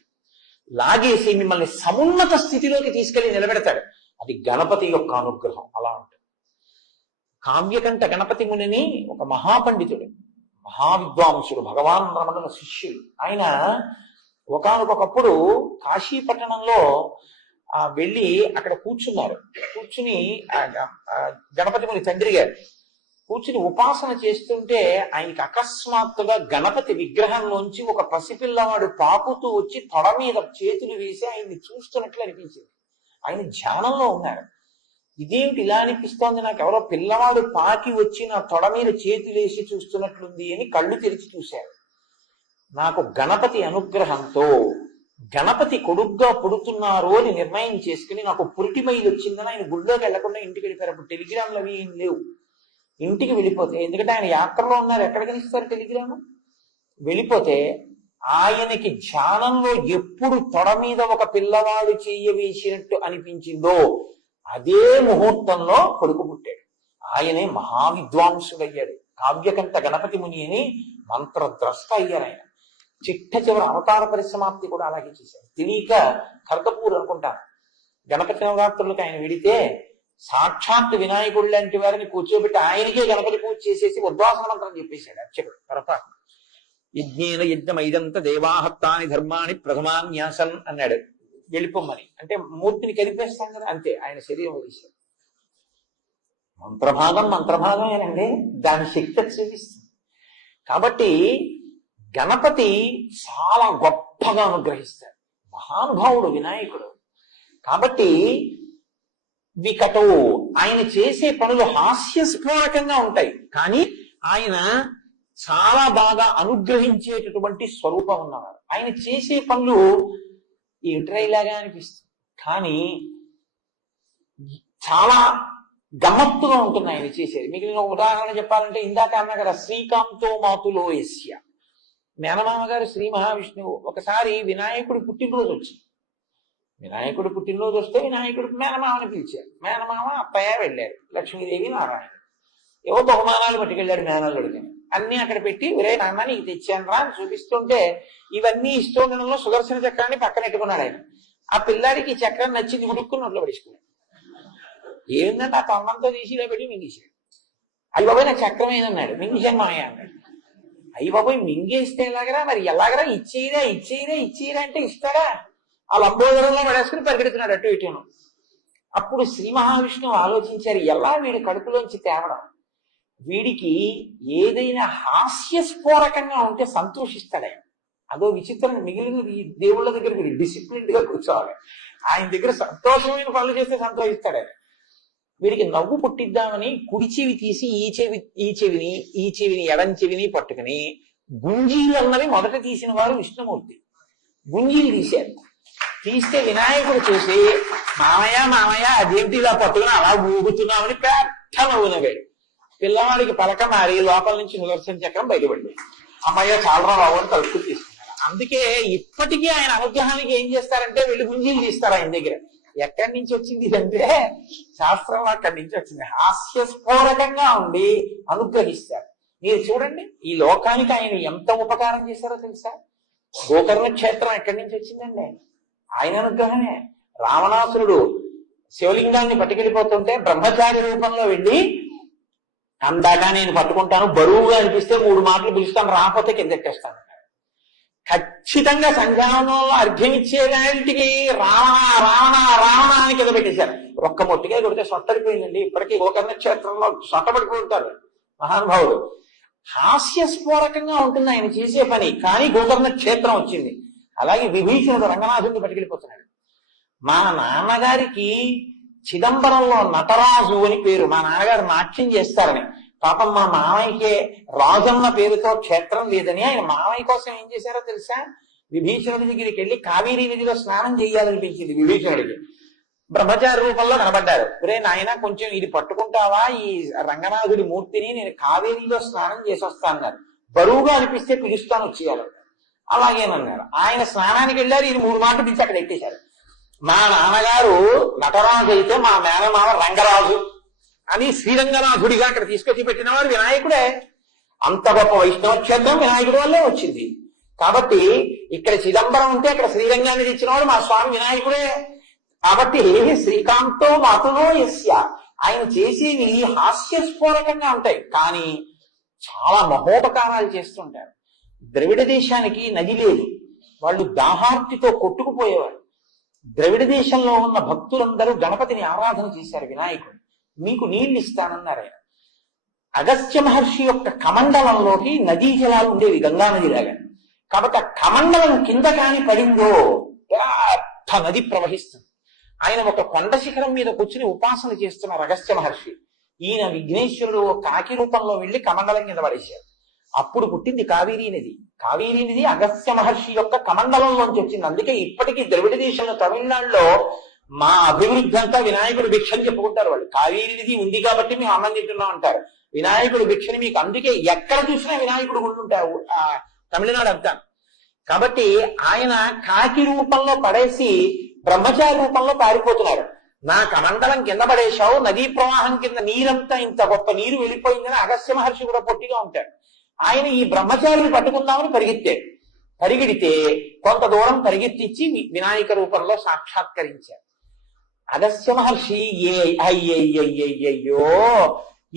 లాగేసి మిమ్మల్ని సమున్నత స్థితిలోకి తీసుకెళ్లి నిలబెడతాడు. అది గణపతి యొక్క అనుగ్రహం. అలా ఉంటుంది. కావ్యకంఠ గణపతి మునిని ఒక మహాపండితుడు, మహావిద్వాంసుడు, భగవాన్ రమణుల శిష్యుడు. ఆయన ఒకానొకప్పుడు కాశీపట్టణంలో వెళ్ళి అక్కడ కూర్చున్నారు. కూర్చుని గణపతి ముని తండ్రి గారు కూర్చుని ఉపాసన చేస్తుంటే ఆయనకి అకస్మాత్తుగా గణపతి విగ్రహంలోంచి ఒక పసిపిల్లవాడు పాకుతూ వచ్చి తొడ మీద చేతులు వేసి ఆయన్ని చూస్తున్నట్లు అనిపించింది. ఆయన ధ్యానంలో ఉన్నారు. ఇదేమిటి ఇలా అనిపిస్తోంది, నాకు ఎవరో పిల్లవాడు పాకి వచ్చి నా తొడ మీద చేతులేసి చూస్తున్నట్లుంది అని కళ్ళు తెరిచి చూశారు. నాకు గణపతి అనుగ్రహంతో గణపతి కొడుగ్గా పుడుతున్నారు అని నిర్ణయం చేసుకుని నాకు పురిటిమైలు వచ్చిందని ఆయన గుళ్ళోకి వెళ్లకుండా ఇంటికి వెళ్ళిపోయారు. అప్పుడు టెలిగ్రామ్లు అవి ఏం లేవు. ఇంటికి వెళ్ళిపోతే, ఎందుకంటే ఆయన యాత్రలో ఉన్నారు, ఎక్కడికి ఇస్తారు టెలిగ్రాము. వెళ్ళిపోతే ఆయనకి ధ్యానంలో ఎప్పుడు తొడ మీద ఒక పిల్లవాడు చెయ్యవేసినట్టు అనిపించిందో అదే ముహూర్తంలో కొడుకు పుట్టాడు. ఆయనే మహావిద్వాంసుడయ్యాడు. కావ్యకంఠ గణపతి ముని అని మంత్రద్రష్ట అయ్యారు ఆయన. చిట్ట చివరి అవతార పరిసమాప్తి కూడా అలాగే చేశారు. తెలియక కర్కపూర్ అనుకుంటాను, గణపతి నవరాత్రులకు ఆయన వెడితే సాక్షాత్ వినాయకుడు లాంటి వారిని కూర్చోబెట్టి ఆయనకే గణపతి పూజ చేసేసి ఉద్వాసన మంత్రం చెప్పేశాడు అర్చకుడు పొరపాటు. యజ్ఞేన యజ్ఞమైదంత దేవాహత్తాని ధర్మాన్ని ప్రథమాన్యాసన్ అన్నాడు. వెళ్ళిపోమ్మని అంటే మూర్తిని కదిపేస్తాం కదా, అంతే ఆయన శరీరం వదిలేశాడు. మంత్రభాగం ఏనండి, దాని శక్తి చూపిస్తుంది. కాబట్టి గణపతి చాలా గొప్పగా అనుగ్రహిస్తాడు, మహానుభావుడు వినాయకుడు. కాబట్టి వికటో ఆయన చేసే పనులు హాస్యస్ఫోరకంగా ఉంటాయి, కానీ ఆయన చాలా బాగా అనుగ్రహించేటటువంటి స్వరూపం ఉన్నవారు. ఆయన చేసే పనులు ఏట్రైలాగా అనిపిస్తుంది, కానీ చాలా గమ్మత్తుగా ఉంటుంది ఆయన చేసేది. మిగిలిన ఉదాహరణ చెప్పాలంటే ఇందాక అన్నా కదా, శ్రీకాంతో మాతులో యస్య, మేనమామ గారు శ్రీ మహావిష్ణువు ఒకసారి వినాయకుడి పుట్టినరోజు వచ్చింది. వినాయకుడు పుట్టినరోజు వస్తే వినాయకుడికి మేనమామని పిలిచారు. మేనమామ అత్తయ్య వెళ్ళారు, లక్ష్మీదేవి నారాయణ ఏవో బహుమానాలు పట్టుకెళ్ళాడు మేనల్లుడికి. అన్ని అక్కడ పెట్టి ఒరే నాన్న నీకు తెచ్చాను రా అని చూపిస్తుంటే ఇవన్నీ ఇస్తుండడంలో సుదర్శన చక్రాన్ని పక్కన పెట్టుకున్నాడు ఆయన. ఆ పిల్లాడికి ఈ చక్రం నచ్చింది, ఉడుక్కుని నోట్లో పడేసుకున్నాడు. ఏంటంటే ఆ తమ్మంతో తీసిలో పెట్టి మింగేశాడు. అయ్యి బాబాయ్ నాకు చక్రం ఏదన్నాడు, మింగేశాను మాయ అన్నాడు. అయ్యి బాబాయ్ మింగేస్తే ఎలాగరా, మరి ఎలాగరా, ఇచ్చేయరా అంటే ఇస్తాడా? ఆ లంబోదరంలో పడేసుకుని పరిగెడుతున్నాడు అటు ఇటును. అప్పుడు శ్రీ మహావిష్ణువు ఆలోచించారు, ఎలా వీడి కడుపులోంచి తేవడం, వీడికి ఏదైనా హాస్యస్ఫోరకంగా ఉంటే సంతోషిస్తాడే. అదో విచిత్రం. మిగిలిన ఈ దేవుళ్ళ దగ్గర మీరు డిసిప్లిన్డ్ గా కూర్చోవాలి, ఆయన దగ్గర సంతోషమైన పనులు చేస్తే సంతోషిస్తాడే. వీడికి నవ్వు పుట్టిద్దామని కుడి చెవి తీసి ఈ చెవిని ఎడం చెవిని పట్టుకుని గుంజీలు అన్నవి మొదట తీసిన వారు విష్ణుమూర్తి. గుంజీలు తీశారు. తీస్తే వినాయకుడు చూసి మామయ్య అదేంటి ఇలా పట్టుకుని అలా ఊగుతున్నామని పెద్ద నవ్వు నవ్వాడు. పిల్లవాడికి పలక మారి లోపల నుంచి సుదర్శన చక్రం బయటపడింది. అమ్మయ్య చాలా రావు అని తలుపు తీసుకున్నాడు. అందుకే ఇప్పటికీ ఆయన అనుగ్రహానికి ఏం చేస్తారంటే వెళ్ళి గుంజీలు తీస్తారు ఆయన దగ్గర. ఎక్కడి నుంచి వచ్చింది ఇదంటే శాస్త్రంలో అక్కడి నుంచి వచ్చింది. హాస్యస్ఫోరకంగా ఉండి అనుగ్రహిస్తారు. మీరు చూడండి, ఈ లోకానికి ఆయన ఎంత ఉపకారం చేశారో తెలుసా? గోకర్ణ క్షేత్రం ఎక్కడి నుంచి వచ్చిందండి? ఆయన అనుగ్రహమే. రావణాసురుడు శివలింగాన్ని పట్టుకెళ్ళిపోతుంటే బ్రహ్మచారి రూపంలో వెళ్ళి అందాక నేను పట్టుకుంటాను, బరువుగా అనిపిస్తే 3 మాటలు పిలుస్తాను, రాకపోతే కిందెట్టేస్తాను. ఖచ్చితంగా సంధ్యావనంలో అర్ఘ్యం ఇచ్చేదానికి రావణ అని కింద పెట్టేశారు. ఒక్క మొట్టిగా కొడితే సొట్టడిపోయిందండి. ఇప్పటికీ గోకర్ణ క్షేత్రంలో సొట్టబడిపోతారు మహానుభావుడు. హాస్యస్ఫోరకంగా ఉంటుంది ఆయన చేసే పని, కానీ గోకర్ణ క్షేత్రం వచ్చింది. అలాగే విభీషణుడు రంగనాథుడిని పట్టుకెళ్ళిపోతున్నాడు. మా నాన్నగారికి చిదంబరంలో నటరాజు అని పేరు. మా నాన్నగారు నాట్యం చేస్తారని. పాపం మా మామయ్యకే రాజన్న పేరుతో క్షేత్రం లేదని ఆయన మామయ్య కోసం ఏం చేశారో తెలుసా? విభీషణుడి దగ్గరికి వెళ్ళి కావేరీ నదిలో స్నానం చేయాలనిపించింది విభీషణుడికి. బ్రహ్మచారి రూపంలో కనబడ్డారు. ఒరే నాయన కొంచెం ఇది పట్టుకుంటావా, ఈ రంగనాథుడి మూర్తిని, నేను కావేరీలో స్నానం చేసి వస్తానన్నారు. బరువుగా అనిపిస్తే పిలుస్తాను వచ్చేయాలి. అలాగేనన్నారు. ఆయన స్నానానికి వెళ్ళారు. ఇది 3 మాటలు పిలిచి అక్కడ ఎట్టేశారు. మా నాన్నగారు నటరాజు అయితే మా మేనమామ రంగరాజు అని శ్రీరంగనాథుడిగా అక్కడ తీసుకొచ్చి పెట్టినవాడు వినాయకుడే. అంత గొప్ప వైష్ణవ క్షేత్రం వినాయకుడి వల్లే వచ్చింది. కాబట్టి ఇక్కడ చిదంబరం ఉంటే అక్కడ శ్రీరంగాన్ని తెచ్చినవాడు మా స్వామి వినాయకుడే. కాబట్టి శ్రీకాంతో మాతులో యస్య, ఆయన చేసేవి హాస్యస్ఫోరకంగా ఉంటాయి, కానీ చాలా మహోపకారాలు చేస్తుంటారు. ద్రవిడ దేశానికి నది లేదు, వాళ్ళు దాహార్తితో కొట్టుకుపోయేవారు. ద్రవిడ దేశంలో ఉన్న భక్తులందరూ గణపతిని ఆరాధన చేశారు, వినాయకుడు మీకు నీళ్లు ఇస్తానన్నారు ఆయన. అగస్త్య మహర్షి యొక్క కమండలంలోకి నదీ జలాలు ఉండేవి, గంగా నదిలాగా. కాబట్టి ఆ కమండలం కింద కాని పడిందో పెద్ద నది ప్రవహిస్తుంది. ఆయన ఒక కొండ శిఖరం మీద కూర్చుని ఉపాసన చేస్తున్నారు అగస్త్య మహర్షి. ఈయన విఘ్నేశ్వరుడు కాకి రూపంలో వెళ్లి కమండలం కింద పడేశారు. అప్పుడు పుట్టింది కావేరీ నది. కావేరీ నది అగస్త్య మహర్షి యొక్క కమండలంలోంచి వచ్చింది. అందుకే ఇప్పటికీ ద్రవిడ దేశంలో తమిళనాడులో మా అభివృద్ధి అంతా వినాయకుడు భిక్షని చెప్పుకుంటారు వాళ్ళు. కావేరీ నది ఉంది కాబట్టి మేము అన్నం తింటున్నాం అంటారు. వినాయకుడు భిక్షని మీకు అందుకే ఎక్కడ చూసినా వినాయకుడు గుంటుంటారు తమిళనాడు అంతా. కాబట్టి ఆయన కాకి రూపంలో పడేసి బ్రహ్మచారి రూపంలో పారిపోతున్నారు. నా కమండలం కింద పడేశావు, నదీ ప్రవాహం కింద నీరంతా ఇంత గొప్ప నీరు వెళ్ళిపోయిందని అగస్త్య మహర్షి కూడా పొట్టిగా ఉంటాడు. ఆయన ఈ బ్రహ్మచారిని పట్టుకుందామని పరిగెడితే కొంత దూరం పరిగెత్తించి వినాయక రూపంలో సాక్షాత్కరించారు. అగస్త్య మహర్షి అయ్యయ్యో,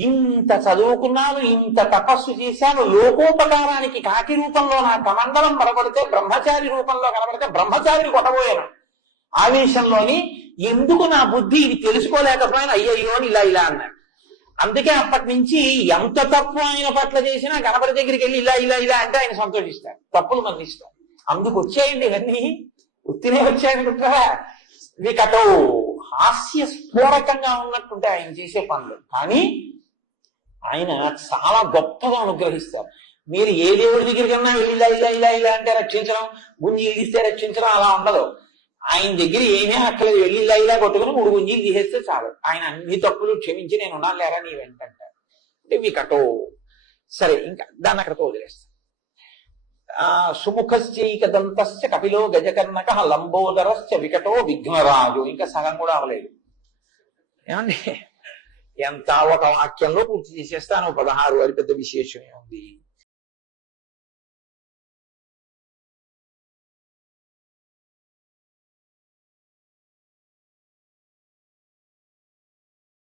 ఇంత చదువుకున్నాను, ఇంత తపస్సు చేశాను, లోకోపకారానికి కాకి రూపంలో నా కమండలం కనబడితే బ్రహ్మచారి రూపంలో కనబడితే బ్రహ్మచారిని కొట్టబోయాను. ఆవేశంలోని ఎందుకు నా బుద్ధి ఇది తెలుసుకోలేకపోయినా అయ్యయ్యో అని ఇలా అన్నాడు. అందుకే అప్పటి నుంచి ఎంత తప్పు ఆయన పట్ల చేసినా గణపతి దగ్గరికి వెళ్ళి ఇలా అంటే ఆయన సంతోషిస్తారు, తప్పులు మన్నిస్తారు. అందుకు వచ్చాయండి ఇవన్నీ, ఉత్తినే వచ్చాయనుకుంటారా? వికటో హాస్య స్ఫోరకంగా ఉన్నట్టుంటే ఆయన చేసే పనులు, కానీ ఆయన చాలా గొప్పగా అనుగ్రహిస్తారు. మీరు ఏ దేవుడి దగ్గరికన్నా వెళ్ళి ఇలా అంటే రక్షించడం, గుంజీలు తీస్తే రక్షించడం అలా ఉండదు. ఆయన దగ్గర ఏమీ అక్కలేదు, వెళ్ళి ఇలా కొట్టుకుని 3 గుంజీలు తీసేస్తే చాలు. ఆయన అన్ని తప్పులు క్షమించి నేను ఉన్నాను లేరా నీ వెంటంటారు. అంటే వికటో. సరే, ఇంకా దాన్ని అక్కడితో వదిలేస్తాను. సుముఖశ్చైక దంతశ్చ కపిలో గజకర్ణక లంబోదరశ్చ వికటో విఘ్నరాజు. ఇంకా సగం కూడా అవలేదు. ఏమండి, ఎంత ఒక వాక్యంలో పూర్తి చేసేస్తాను 16, అది పెద్ద విశేషమే ఉంది.